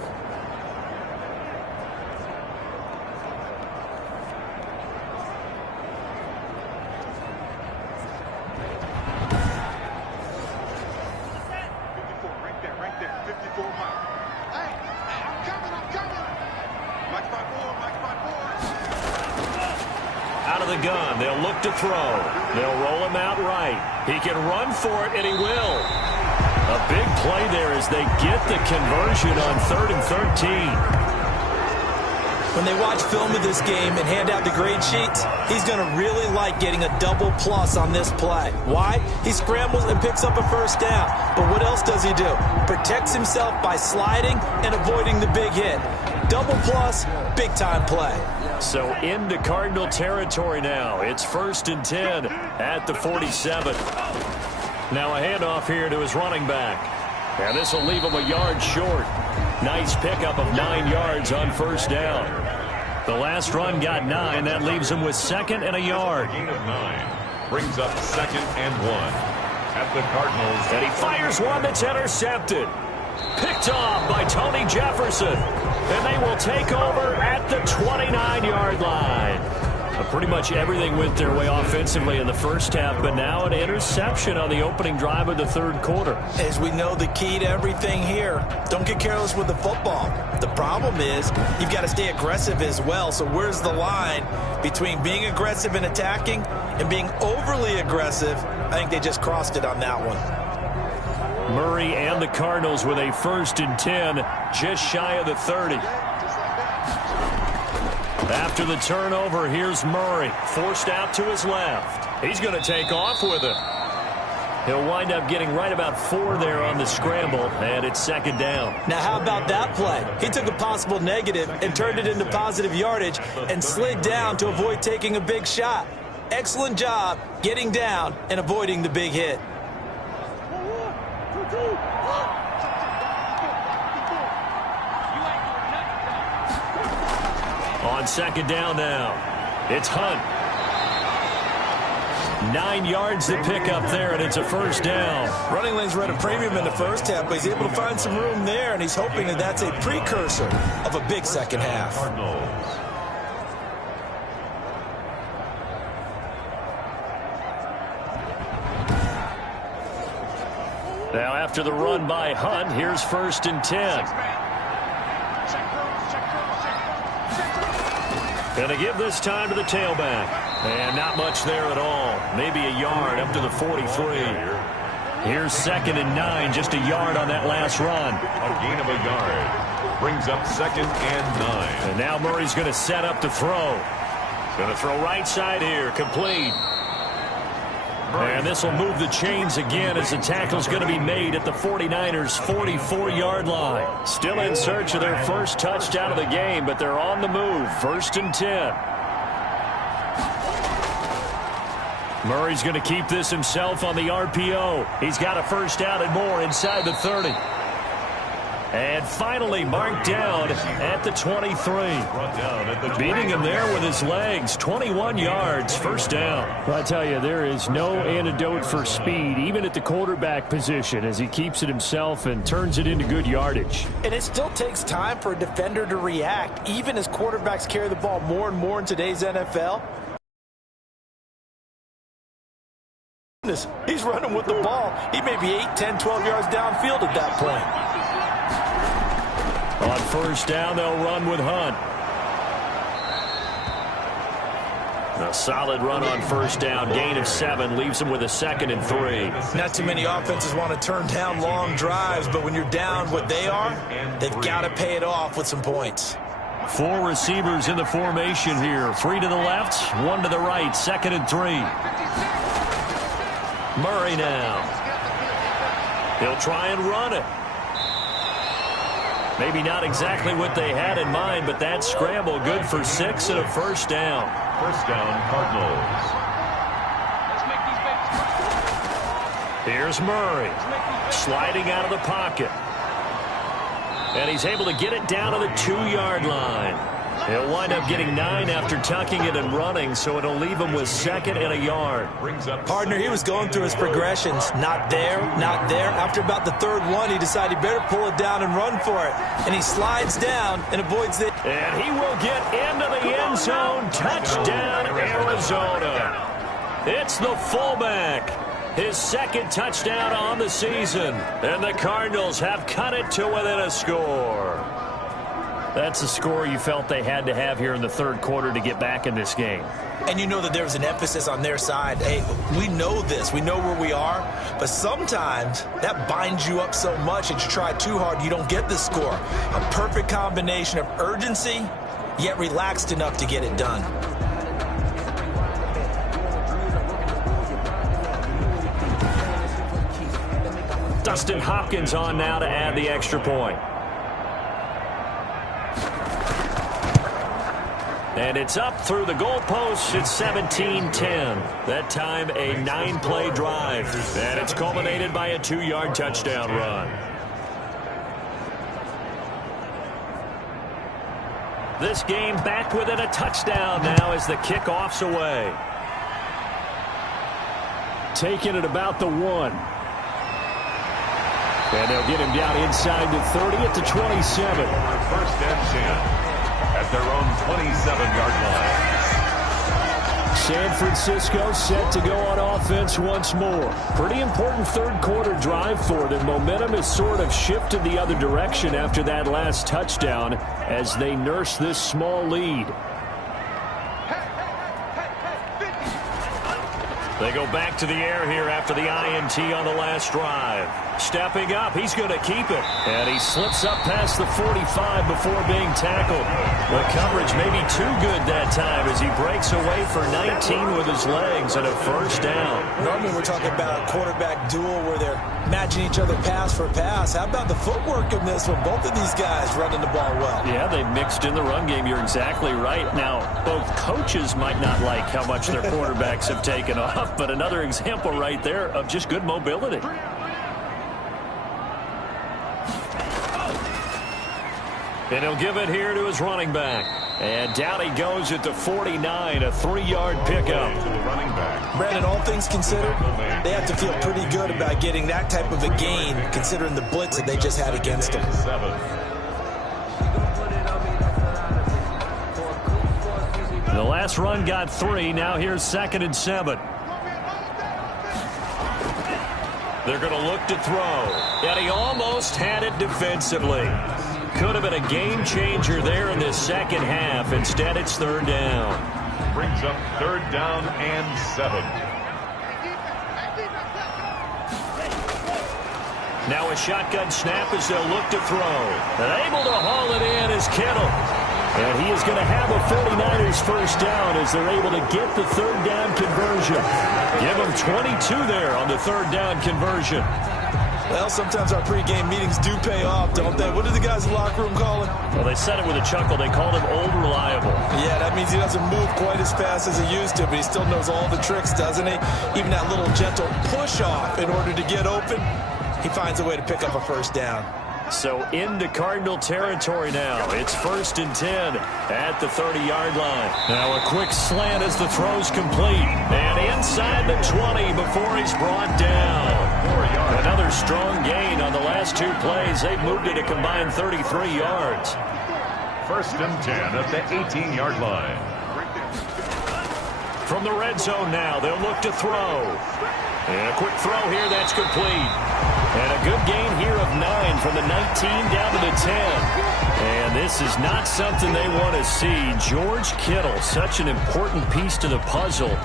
The gun. They'll look to throw. They'll roll him out right. He can run for it, and he will. A big play there as they get the conversion on 3rd and 13. When they watch film of this game and hand out the grade sheets, he's going to really like getting a double plus on this play. Why? He scrambles and picks up a 1st down. But what else does he do? Protects himself by sliding and avoiding the big hit. Double plus, big-time play. So into Cardinal territory now. It's 1st and 10 at the 47. Now a handoff here to his running back. And this will leave him a yard short. Nice pickup of 9 yards on 1st down. The last run got 9. That leaves him with 2nd and a yard. Gain of 9 brings up 2nd and 1 at the Cardinals. And he fires one that's intercepted. Picked off by Tony Jefferson. And they will take over at the 29-yard line. Pretty much everything went their way offensively in the first half, but now an interception on the opening drive of the 3rd quarter. As we know, the key to everything here, don't get careless with the football. The problem is you've got to stay aggressive as well. So where's the line between being aggressive and attacking and being overly aggressive? I think they just crossed it on that one. Murray and the Cardinals with a 1st and 10, just shy of the 30. After the turnover, here's Murray, forced out to his left. He's going to take off with it. He'll wind up getting right about 4 there on the scramble, and it's 2nd down. Now, how about that play? He took a possible negative and turned it into positive yardage and slid down to avoid taking a big shot. Excellent job getting down and avoiding the big hit. On second down now, it's Hunt. 9 yards to pick up there, and it's a first down. Running lanes were at a premium in the first half, but he's able to find some room there, and he's hoping that that's a precursor of a big second half. Now after the run by Hunt, here's 1st and 10. Going to give this time to the tailback. And not much there at all. Maybe a yard up to the 43. Here's 2nd and 9, just a yard on that last run. A gain of a yard. Brings up 2nd and 9. And now Murray's going to set up to throw. Going to throw right side here, complete. And this will move the chains again as the tackle's going to be made at the 49ers' 44-yard line. Still in search of their first touchdown of the game, but they're on the move. 1st and 10. Murray's going to keep this himself on the RPO. He's got a first down and more inside the 30. And finally marked down at the 23. Beating him there with his legs. 21 yards, first down. Well, I tell you, there is no antidote for speed, even at the quarterback position, as he keeps it himself and turns it into good yardage. And it still takes time for a defender to react, even as quarterbacks carry the ball more and more in today's NFL. He's running with the ball. He may be 8, 10, 12 yards downfield at that point. On first down, they'll run with Hunt. A solid run on first down. Gain of 7 leaves them with a 2nd and 3. Not too many offenses want to turn down long drives, but when you're down what they are, they've got to pay it off with some points. 4 receivers in the formation here. 3 to the left, 1 to the right. 2nd and 3. Murray now. He'll try and run it. Maybe not exactly what they had in mind, but that scramble good for 6 and a first down. First down, Cardinals. Here's Murray. Sliding out of the pocket. And he's able to get it down to the 2-yard line. He'll wind up getting 9 after tucking it and running, so it'll leave him with 2nd and a yard. Partner, he was going through his progressions. Not there, not there. After about the 3rd one, he decided he better pull it down and run for it. And he slides down and avoids it. And he will get into the end zone. Touchdown, Arizona. It's the fullback. His 2nd touchdown on the season. And the Cardinals have cut it to within a score. That's a score you felt they had to have here in the 3rd quarter to get back in this game. And you know that there's an emphasis on their side. Hey, we know this. We know where we are. But sometimes that binds you up so much that you try too hard, you don't get the score. A perfect combination of urgency, yet relaxed enough to get it done. Dustin Hopkins on now to add the extra point. And it's up through the goalposts. It's 17-10. That time a 9-play drive. And it's culminated by a 2-yard touchdown run. This game back within a touchdown now as the kickoff's away. Taking it about the 1. And they'll get him down inside the 30 at the 27. First and 10. At their own 27-yard line. San Francisco set to go on offense once more. Pretty important 3rd quarter drive for them. Momentum has sort of shifted the other direction after that last touchdown as they nurse this small lead. They go back to the air here after the INT on the last drive. Stepping up, he's going to keep it. And he slips up past the 45 before being tackled. The coverage may be too good that time as he breaks away for 19 with his legs and a first down. Normally we're talking about a quarterback duel where they're matching each other pass for pass. How about the footwork in this one? Both of these guys running the ball well. Yeah, they mixed in the run game. You're exactly right. Now, both coaches might not like how much their quarterbacks have taken off, but another example right there of just good mobility. And he'll give it here to his running back. And down he goes at the 49, a 3-yard pickup. Brandon, all things considered, they have to feel pretty good about getting that type of a gain, considering the blitz that they just had against them. The last run got 3. Now here's 2nd and 7. They're going to look to throw. And he almost had it defensively. Could have been a game changer there in this second half. Instead, it's 3rd down. Brings up 3rd down and 7. Now a shotgun snap as they'll look to throw. And able to haul it in is Kittle. And he is going to have a 49ers first down as they're able to get the 3rd down conversion. Give them 22 there on the 3rd down conversion. Well, sometimes our pregame meetings do pay off, don't they? What did the guys in the locker room call him? Well, they said it with a chuckle. They called him old reliable. Yeah, that means he doesn't move quite as fast as he used to, but he still knows all the tricks, doesn't he? Even that little gentle push-off in order to get open, he finds a way to pick up a first down. So into Cardinal territory now. It's 1st and 10 at the 30-yard line. Now a quick slant as the throw's complete. And inside the 20 before he's brought down. Another strong gain on the last 2 plays. They've moved it a combined 33 yards. 1st and 10 at the 18-yard line. From the red zone now, they'll look to throw. And a quick throw here, that's complete. And a good gain here of 9 from the 19 down to the 10. And this is not something they want to see. George Kittle, such an important piece to the puzzle,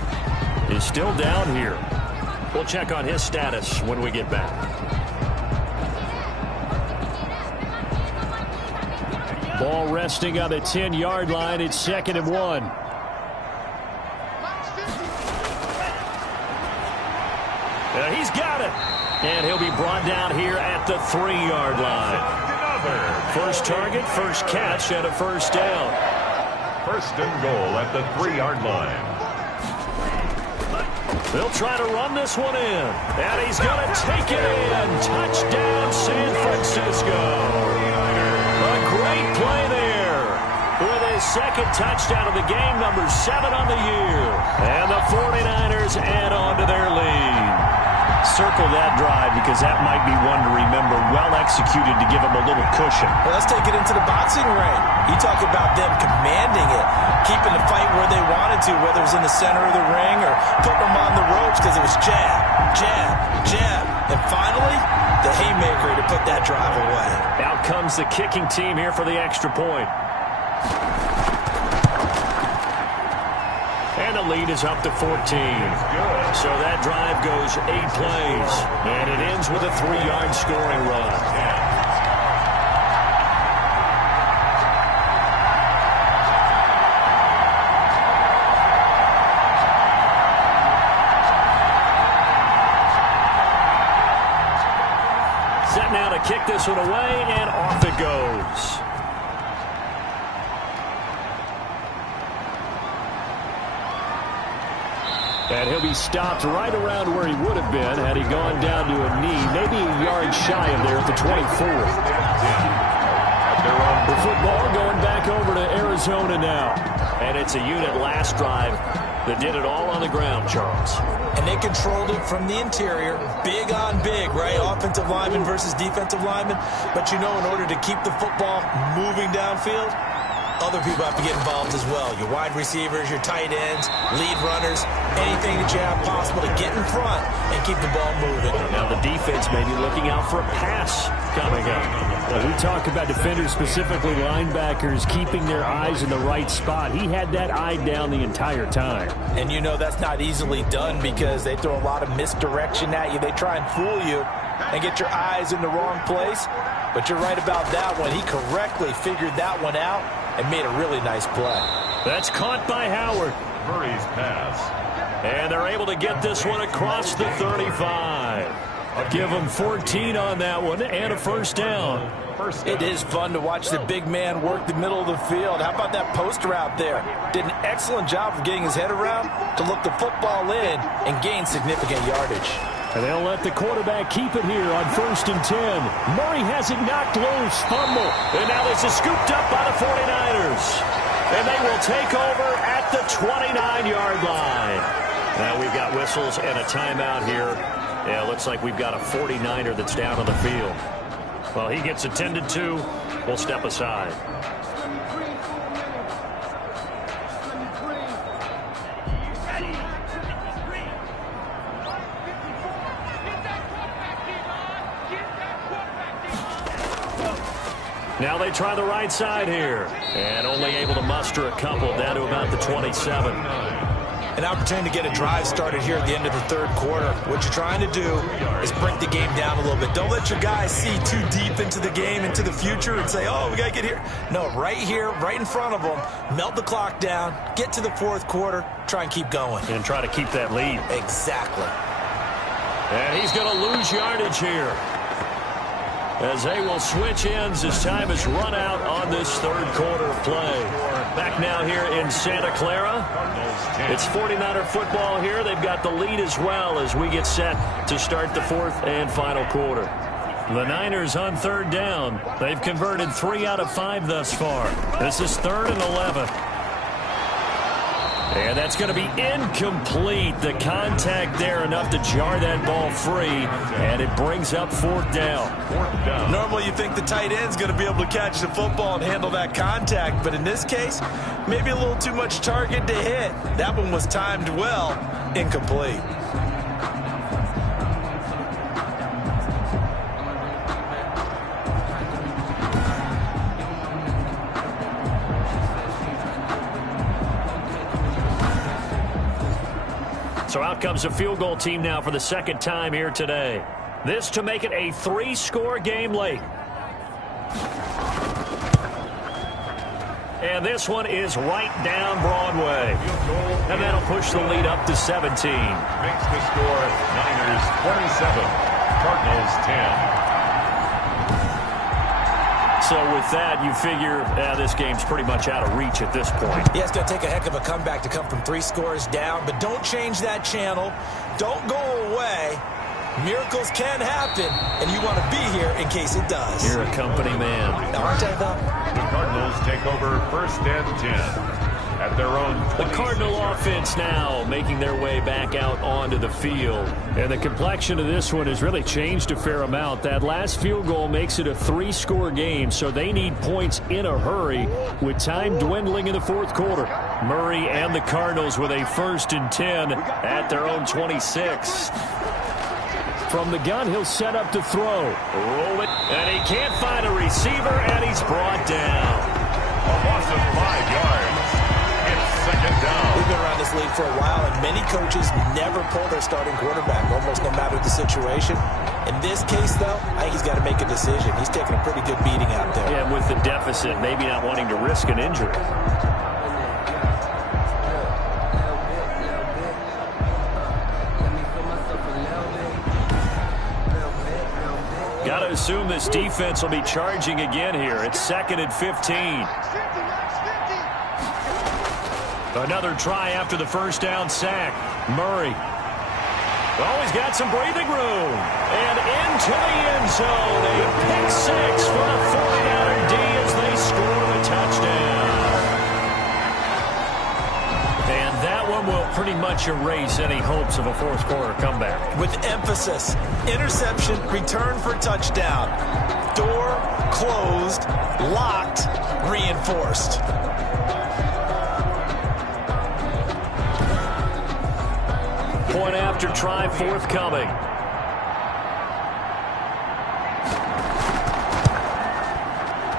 is still down here. We'll check on his status when we get back. Ball resting on the 10-yard line. It's 2nd and 1. He's got it. And he'll be brought down here at the 3-yard line. First target, first catch, and a first down. 1st and goal at the 3-yard line. They'll try to run this one in. And he's going to take it in. Touchdown, San Francisco. A great play there. With his 2nd touchdown of the game, number 7 on the year. And the 49ers add on to their lead. Circle that drive because that might be one to remember. Well executed to give them a little cushion. Well, let's take it into the boxing ring. You talk about them commanding it, keeping the fight where they wanted to, whether it was in the center of the ring or putting them on the ropes because it was jab, jab, jab. And finally, the haymaker to put that drive away. Out comes the kicking team here for the extra point. And the lead is up to 14. So that drive goes 8 plays. And it ends with a 3-yard scoring run. Set now to kick this one away, and off it goes. And he'll be stopped right around where he would have been had he gone down to a knee, maybe a yard shy of there at the 24. The football going back over to Arizona now. And it's a unit last drive that did it all on the ground, Charles. And they controlled it from the interior, big on big, right? Offensive lineman versus defensive lineman. But, you know, in order to keep the football moving downfield, other people have to get involved as well. Your wide receivers, your tight ends, lead runners, anything that you have possible to get in front and keep the ball moving. Now the defense may be looking out for a pass coming up. Well, we talk about defenders, specifically linebackers, keeping their eyes in the right spot. He had that eye down the entire time. And you know that's not easily done because they throw a lot of misdirection at you. They try and fool you and get your eyes in the wrong place. But you're right about that one. He correctly figured that one out and made a really nice play. That's caught by Howard. Murray's pass. And they're able to get this one across the 35. Give them 14 on that one and a first down. It is fun to watch the big man work the middle of the field. How about that post route there? Did an excellent job of getting his head around to look the football in and gain significant yardage. And they'll let the quarterback keep it here on 1st and 10. Murray has it knocked loose. Fumble. And now this is scooped up by the 49ers. And they will take over at the 29-yard line. Now we've got whistles and a timeout here. Yeah, it looks like we've got a 49er that's down on the field. Well, he gets attended to. We'll step aside. Now they try the right side here. And only able to muster a couple down to about the 27. An opportunity to get a drive started here at the end of the third quarter. What you're trying to do is break the game down a little bit. Don't let your guys see too deep into the game, into the future, and say, oh, we got to get here. No, right here, right in front of them, melt the clock down, get to the fourth quarter, try and keep going. And try to keep that lead. Exactly. And he's going to lose yardage here, as they will switch ends as time is run out on this third quarter of play. Back now here in Santa Clara. It's 49er football here. They've got the lead as well as we get set to start the fourth and final quarter. The Niners on third down. They've converted 3 out of 5 thus far. This is 3rd and 11. And that's going to be incomplete. The contact there enough to jar that ball free, and it brings up fourth down. Normally you think the tight end's going to be able to catch the football and handle that contact, but in this case, maybe a little too much target to hit. That one was timed well, incomplete. So out comes a field goal team now for the second time here today. This to make it a 3-score game late. And this one is right down Broadway. And that'll push the lead up to 17. Makes the score Niners 27, Cardinals 10. So with that, you figure this game's pretty much out of reach at this point. Yeah, it's going to take a heck of a comeback to come from 3 scores down, but don't change that channel. Don't go away. Miracles can happen, and you want to be here in case it does. You're a company man. Aren't I, though? The Cardinals take over 1st and 10 at their own 26. The Cardinal offense now making their way back out onto the field. And the complexion of this one has really changed a fair amount. That last field goal makes it a 3-score game, so they need points in a hurry with time dwindling in the fourth quarter. Murray and the Cardinals with a 1st and 10 at their own 26. From the gun, he'll set up to throw. Roll it, and he can't find a receiver, and he's brought down. A loss of 5 yards. It's 2nd down. We've been around this league for a while, and many coaches never pull their starting quarterback, almost no matter the situation. In this case, though, I think he's got to make a decision. He's taking a pretty good beating out there. Yeah, with the deficit, maybe not wanting to risk an injury. Got to assume this defense will be charging again here. It's 2nd and 15. Another try after the first down sack. Murray. Oh, he's got some breathing room. And into the end zone. A pick 6 for the 49er D as they score a touchdown. And that one will pretty much erase any hopes of a fourth quarter comeback. With emphasis, interception, return for touchdown. Door closed, locked, reinforced. Point after try forthcoming.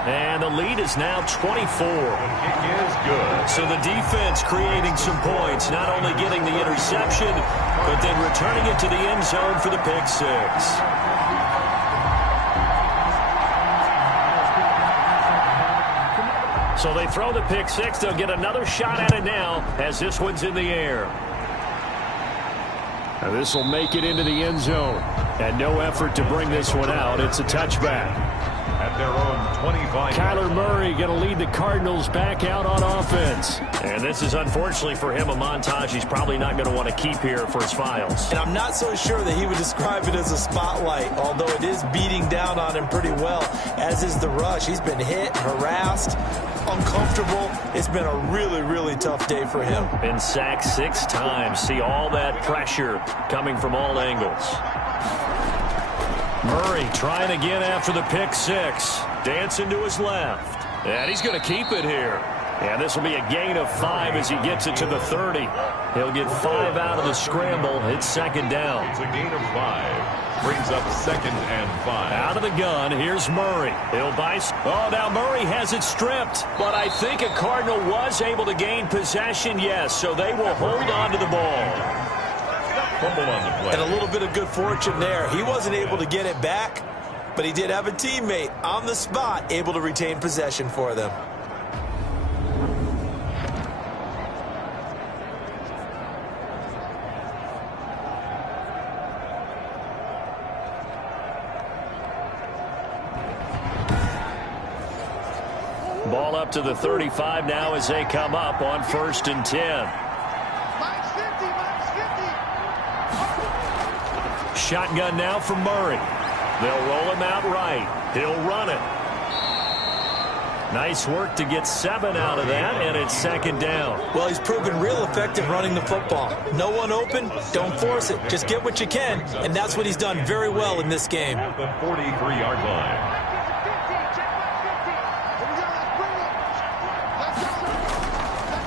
And the lead is now 24. The kick is good. So the defense creating some points, not only getting the interception, but then returning it to the end zone for the pick 6. So they throw the pick 6. They'll get another shot at it now as this one's in the air. Now this will make it into the end zone. And no effort to bring this one out. It's a touchback. at their own 25. Kyler Murray going to lead the Cardinals back out on offense. And this is, unfortunately for him, a montage he's probably not going to want to keep here for his files. And I'm not so sure that he would describe it as a spotlight, although it is beating down on him pretty well, as is the rush. He's been hit, harassed, uncomfortable. It's been a really, really tough day for him. Been sacked 6 times. See all that pressure coming from all angles. Murray trying again after the pick 6. Dancing to his left. And he's going to keep it here. And this will be a gain of 5 as he gets it to the 30. He'll get 5 out of the scramble. It's second down. It's a gain of 5. Brings up 2nd and 5. Out of the gun, here's Murray. He'll buy. Oh, now Murray has it stripped. But I think a Cardinal was able to gain possession, yes. So they will hold on to the ball. Fumble on the play. And a little bit of good fortune there. He wasn't able to get it back, but he did have a teammate on the spot able to retain possession for them. Ball up to the 35 now as they come up on 1st and 10. Shotgun now from Murray. They'll roll him out right. He'll run it. Nice work to get 7 out of that, and it's second down. Well, he's proven real effective running the football. No one open, don't force it. Just get what you can, and that's what he's done very well in this game. At the 43-yard line.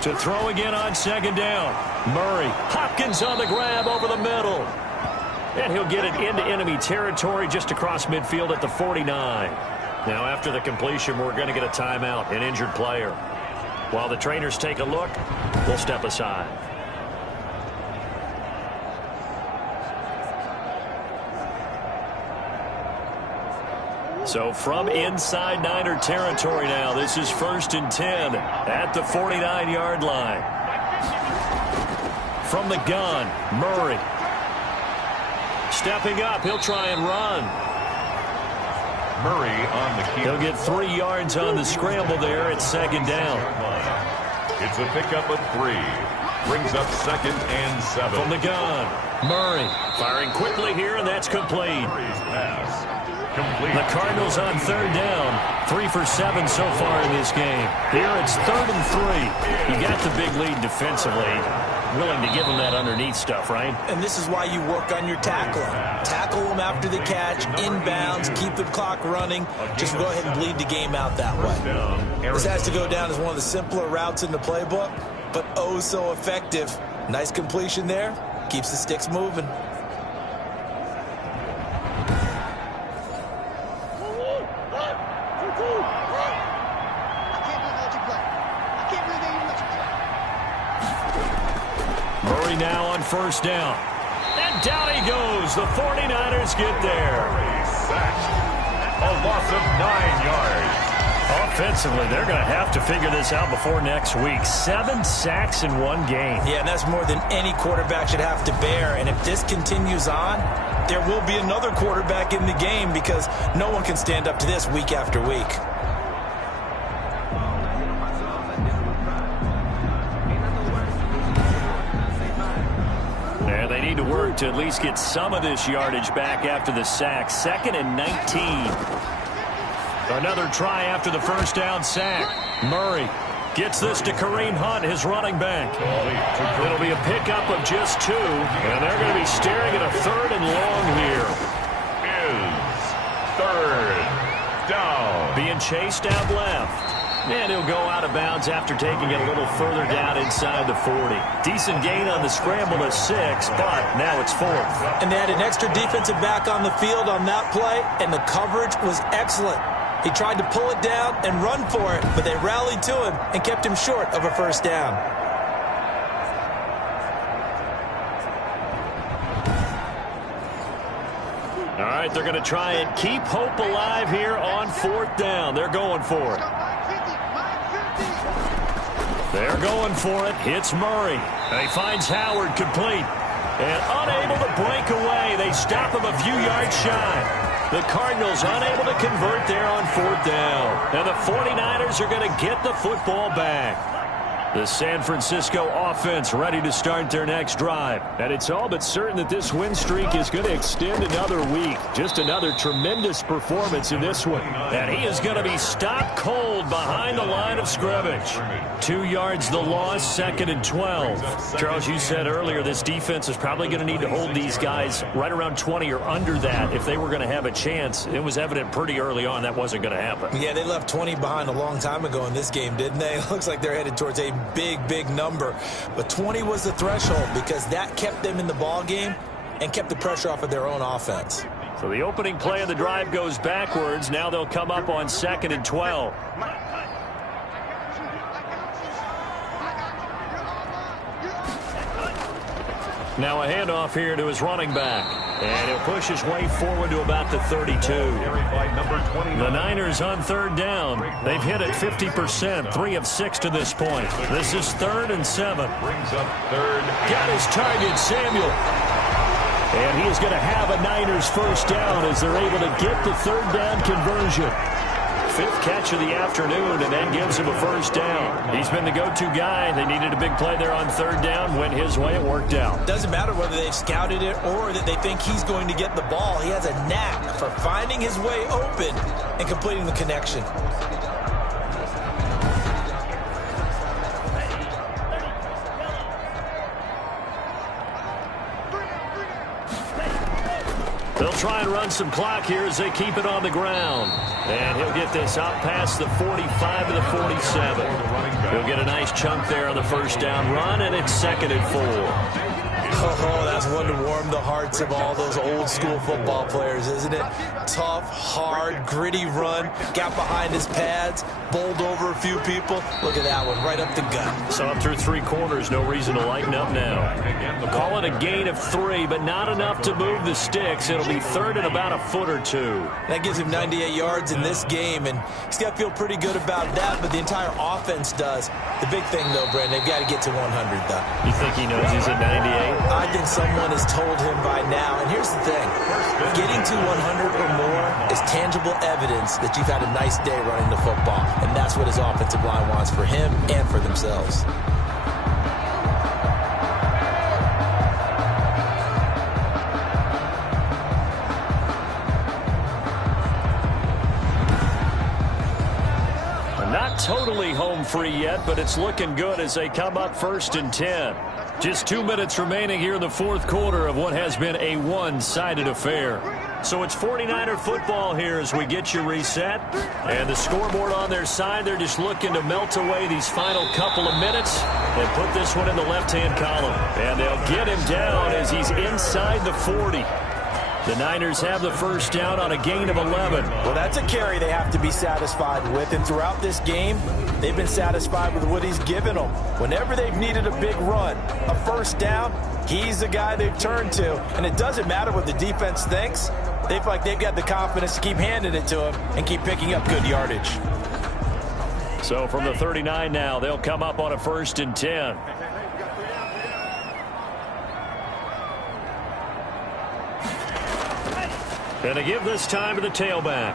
To throw again on second down. Murray. Hopkins on the grab over the middle. And he'll get it into enemy territory just across midfield at the 49. Now, after the completion, we're going to get a timeout, an injured player. While the trainers take a look, we'll step aside. So from inside Niner territory now, this is 1st and 10 at the 49-yard line. From the gun, Murray. Stepping up, he'll try and run. Murray on the keeper. He'll get 3 yards on the scramble there at second down. It's a pickup of 3. Brings up 2nd and 7. From the gun, Murray firing quickly here, and that's complete. Pass. Complete. The Cardinals on 3rd down. 3 for 7 so far in this game. Here it's 3rd and 3. You got the big lead defensively. Willing to give them that underneath stuff, right? And this is why you work on your tackling. Tackle them after the catch, inbounds, keep the clock running. Just go ahead and bleed the game out that way. This has to go down as one of the simpler routes in the playbook, but oh so effective. Nice completion there. Keeps the sticks moving. Now on 1st down. And down he goes. The 49ers get there. A loss of 9 yards. Offensively, they're going to have to figure this out before next week. 7 sacks in one game. Yeah, and that's more than any quarterback should have to bear. And if this continues on, there will be another quarterback in the game because no one can stand up to this week after week. To work to at least get some of this yardage back after the sack. 2nd and 19. Another try after the 1st down sack. Murray gets this to Kareem Hunt, his running back. It'll be a pickup of just 2, and they're going to be staring at a 3rd and long here. Is 3rd down. Being chased out left. And he'll go out of bounds after taking it a little further down inside the 40. Decent gain on the scramble to 6, but now it's 4th. And they had an extra defensive back on the field on that play, and the coverage was excellent. He tried to pull it down and run for it, but they rallied to him and kept him short of a 1st down. All right, they're going to try and keep hope alive here on 4th down. They're going for it. They're going for it. Hits Murray. And he finds Howard complete. And unable to break away. They stop him a few yards shy. The Cardinals unable to convert there on 4th down. And the 49ers are going to get the football back. The San Francisco offense ready to start their next drive. And it's all but certain that this win streak is going to extend another week. Just another tremendous performance in this one. And he is going to be stopped cold behind the line of scrimmage. 2 yards the loss, 2nd and 12. Charles, you said earlier this defense is probably going to need to hold these guys right around 20 or under that if they were going to have a chance. It was evident pretty early on that wasn't going to happen. Yeah, they left 20 behind a long time ago in this game, didn't they? It looks like they're headed towards a big number, but 20 was the threshold because that kept them in the ball game and kept the pressure off of their own offense. So the opening play of the drive goes backwards. Now they'll come up on 2nd and 12. Now a handoff here to his running back. And he'll push his way forward to about the 32. The Niners on 3rd down. They've hit it 50%, 3 of 6 to this point. This is 3rd and 7. Brings up 3rd. Got his target, Samuel. And he is going to have a Niners first down as they're able to get the 3rd down conversion. 5th catch of the afternoon, and that gives him a first down. He's been the go-to guy. They needed a big play there on 3rd down. Went his way. It worked out. Doesn't matter whether they've scouted it or that they think he's going to get the ball. He has a knack for finding his way open and completing the connection. They'll try and run some clock here as they keep it on the ground. And he'll get this out past the 45 to the 47. He'll get a nice chunk there on the first down run, and it's 2nd and 4. Oh, that's one to warm the hearts of all those old school football players, isn't it? Tough, hard, gritty run, got behind his pads, bowled over a few people. Look at that one, right up the gut. So up through 3 quarters, no reason to lighten up now. Call it a gain of 3, but not enough to move the sticks. It'll be 3rd and about a foot or 2. That gives him 98 yards in this game, and he's got to feel pretty good about that, but the entire offense does. The big thing, though, Brent, they've got to get to 100, though. You think he knows he's at 98? I think someone has told him by now. And here's the thing. Getting to 100 or more is tangible evidence that you've had a nice day running the football. And that's what his offensive line wants for him and for themselves. Not totally home free yet, but it's looking good as they come up 1st and 10. Just 2 minutes remaining here in the 4th quarter of what has been a one-sided affair. So it's 49er football here as we get you reset. And the scoreboard on their side, they're just looking to melt away these final couple of minutes and put this one in the left-hand column. And they'll get him down as he's inside the 40. The Niners have the first down on a gain of 11. Well, that's a carry they have to be satisfied with. And throughout this game, they've been satisfied with what he's given them. Whenever they've needed a big run, a first down, he's the guy they've turned to. And it doesn't matter what the defense thinks. They feel like they've got the confidence to keep handing it to him and keep picking up good yardage. So from the 39 now, they'll come up on a 1st and 10. And to give this time to the tailback.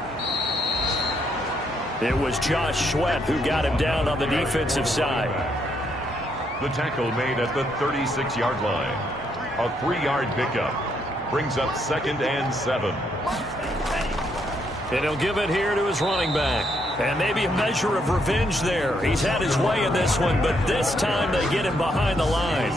It was Josh Sweat who got him down on the defensive side. The tackle made at the 36-yard line. A 3-yard pickup. Brings up 2nd and 7. And he'll give it here to his running back. And maybe a measure of revenge there. He's had his way in this one, but this time they get him behind the line.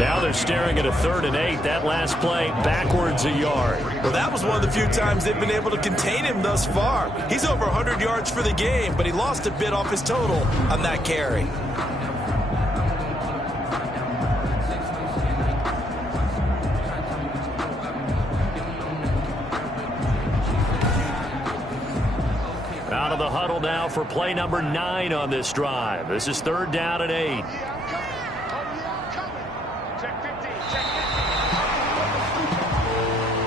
Now they're staring at a 3rd and 8. That last play, backwards a yard. Well, that was one of the few times they've been able to contain him thus far. He's over 100 yards for the game, but he lost a bit off his total on that carry. Out of the huddle now for play number 9 on this drive. This is 3rd down and 8.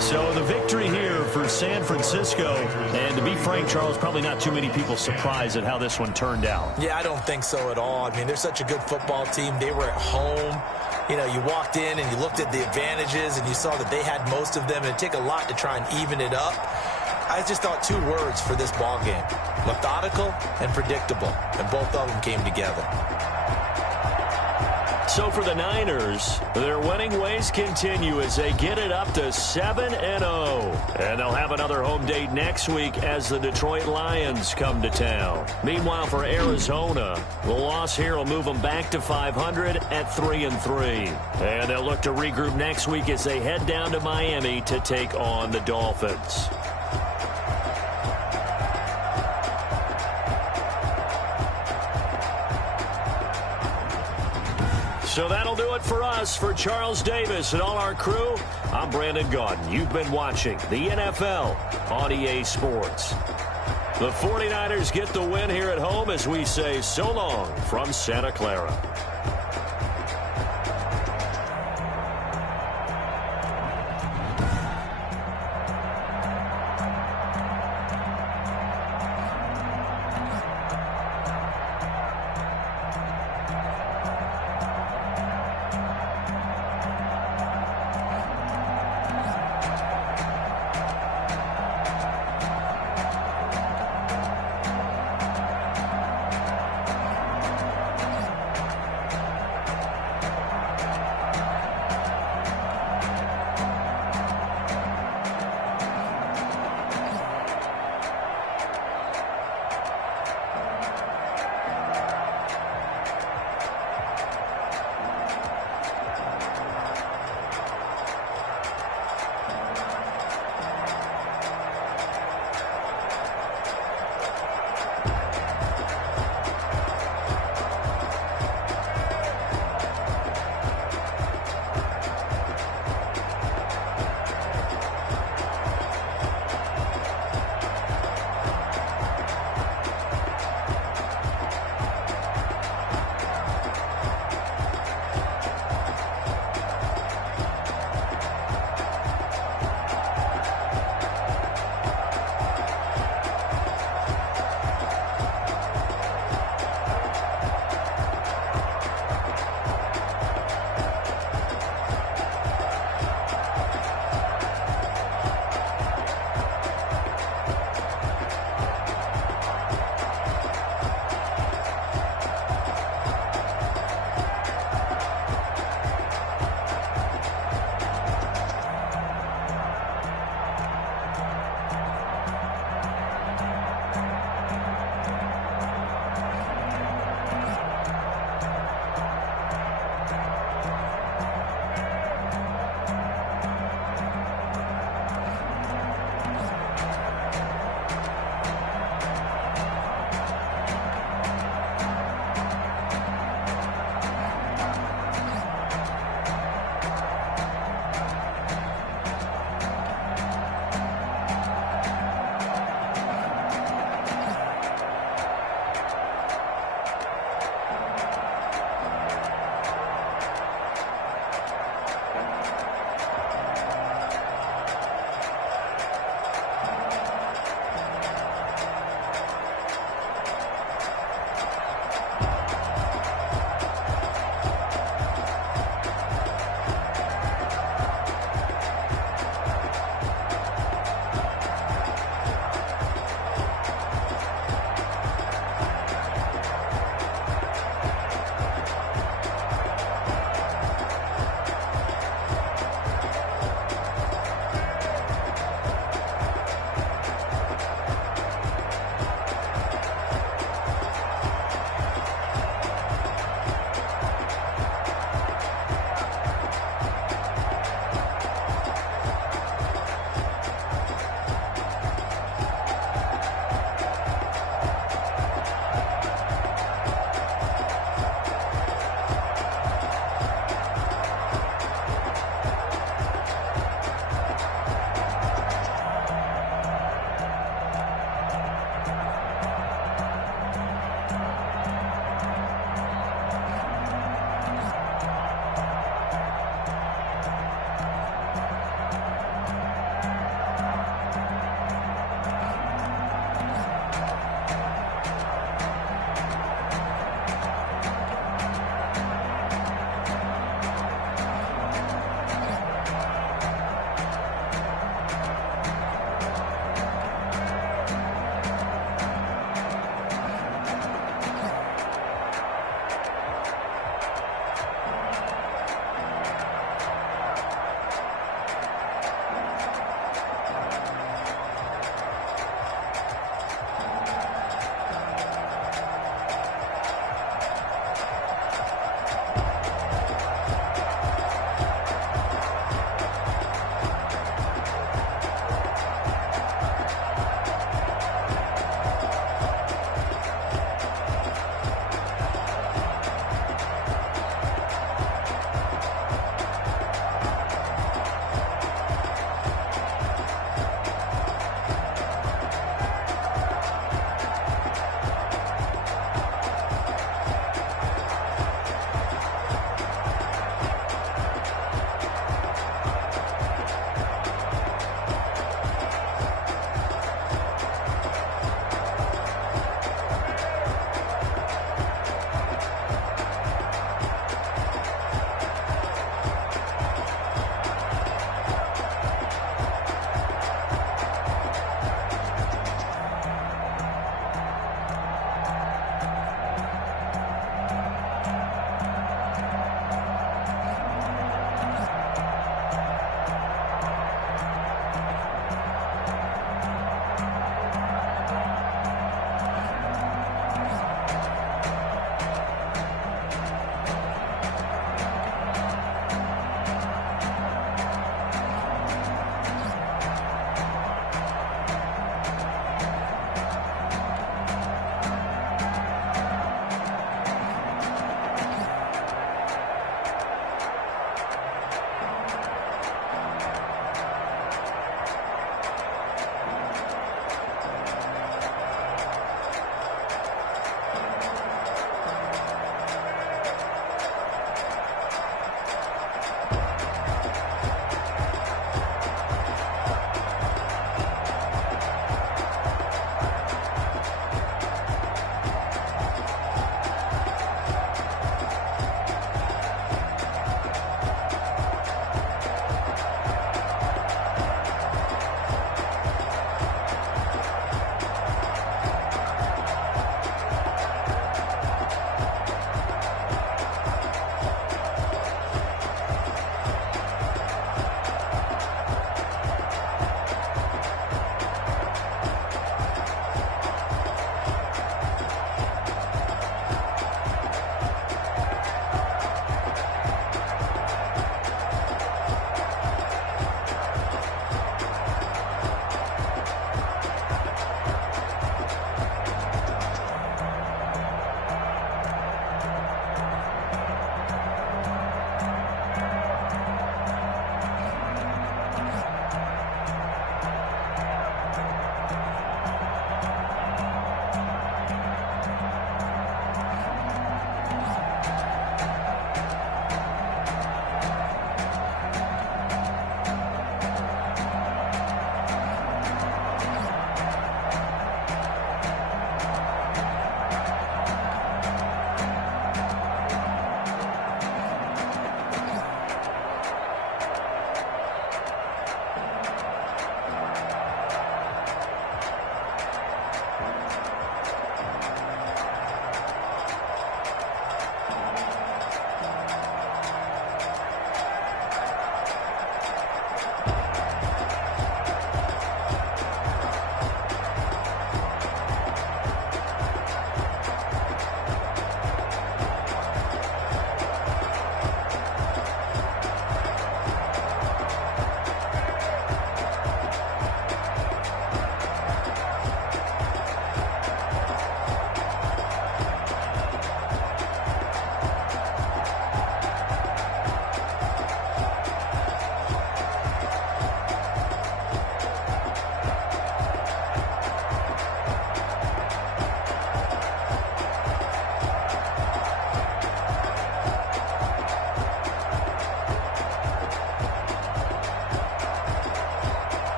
So the victory here for San Francisco. And to be frank, Charles, probably not too many people surprised at how this one turned out. Yeah, I don't think so at all. I mean, they're such a good football team. They were at home. You know, you walked in and you looked at the advantages and you saw that they had most of them. And it'd take a lot to try and even it up. I just thought two words for this ball game: methodical and predictable, and both of them came together. So for the Niners, their winning ways continue as they get it up to 7-0. And they'll have another home date next week as the Detroit Lions come to town. Meanwhile, for Arizona, the loss here will move them back to 500 at 3-3. And they'll look to regroup next week as they head down to Miami to take on the Dolphins. So that'll do it for us. For Charles Davis and all our crew, I'm Brandon Gaudin. You've been watching the NFL on EA Sports. The 49ers get the win here at home as we say so long from Santa Clara.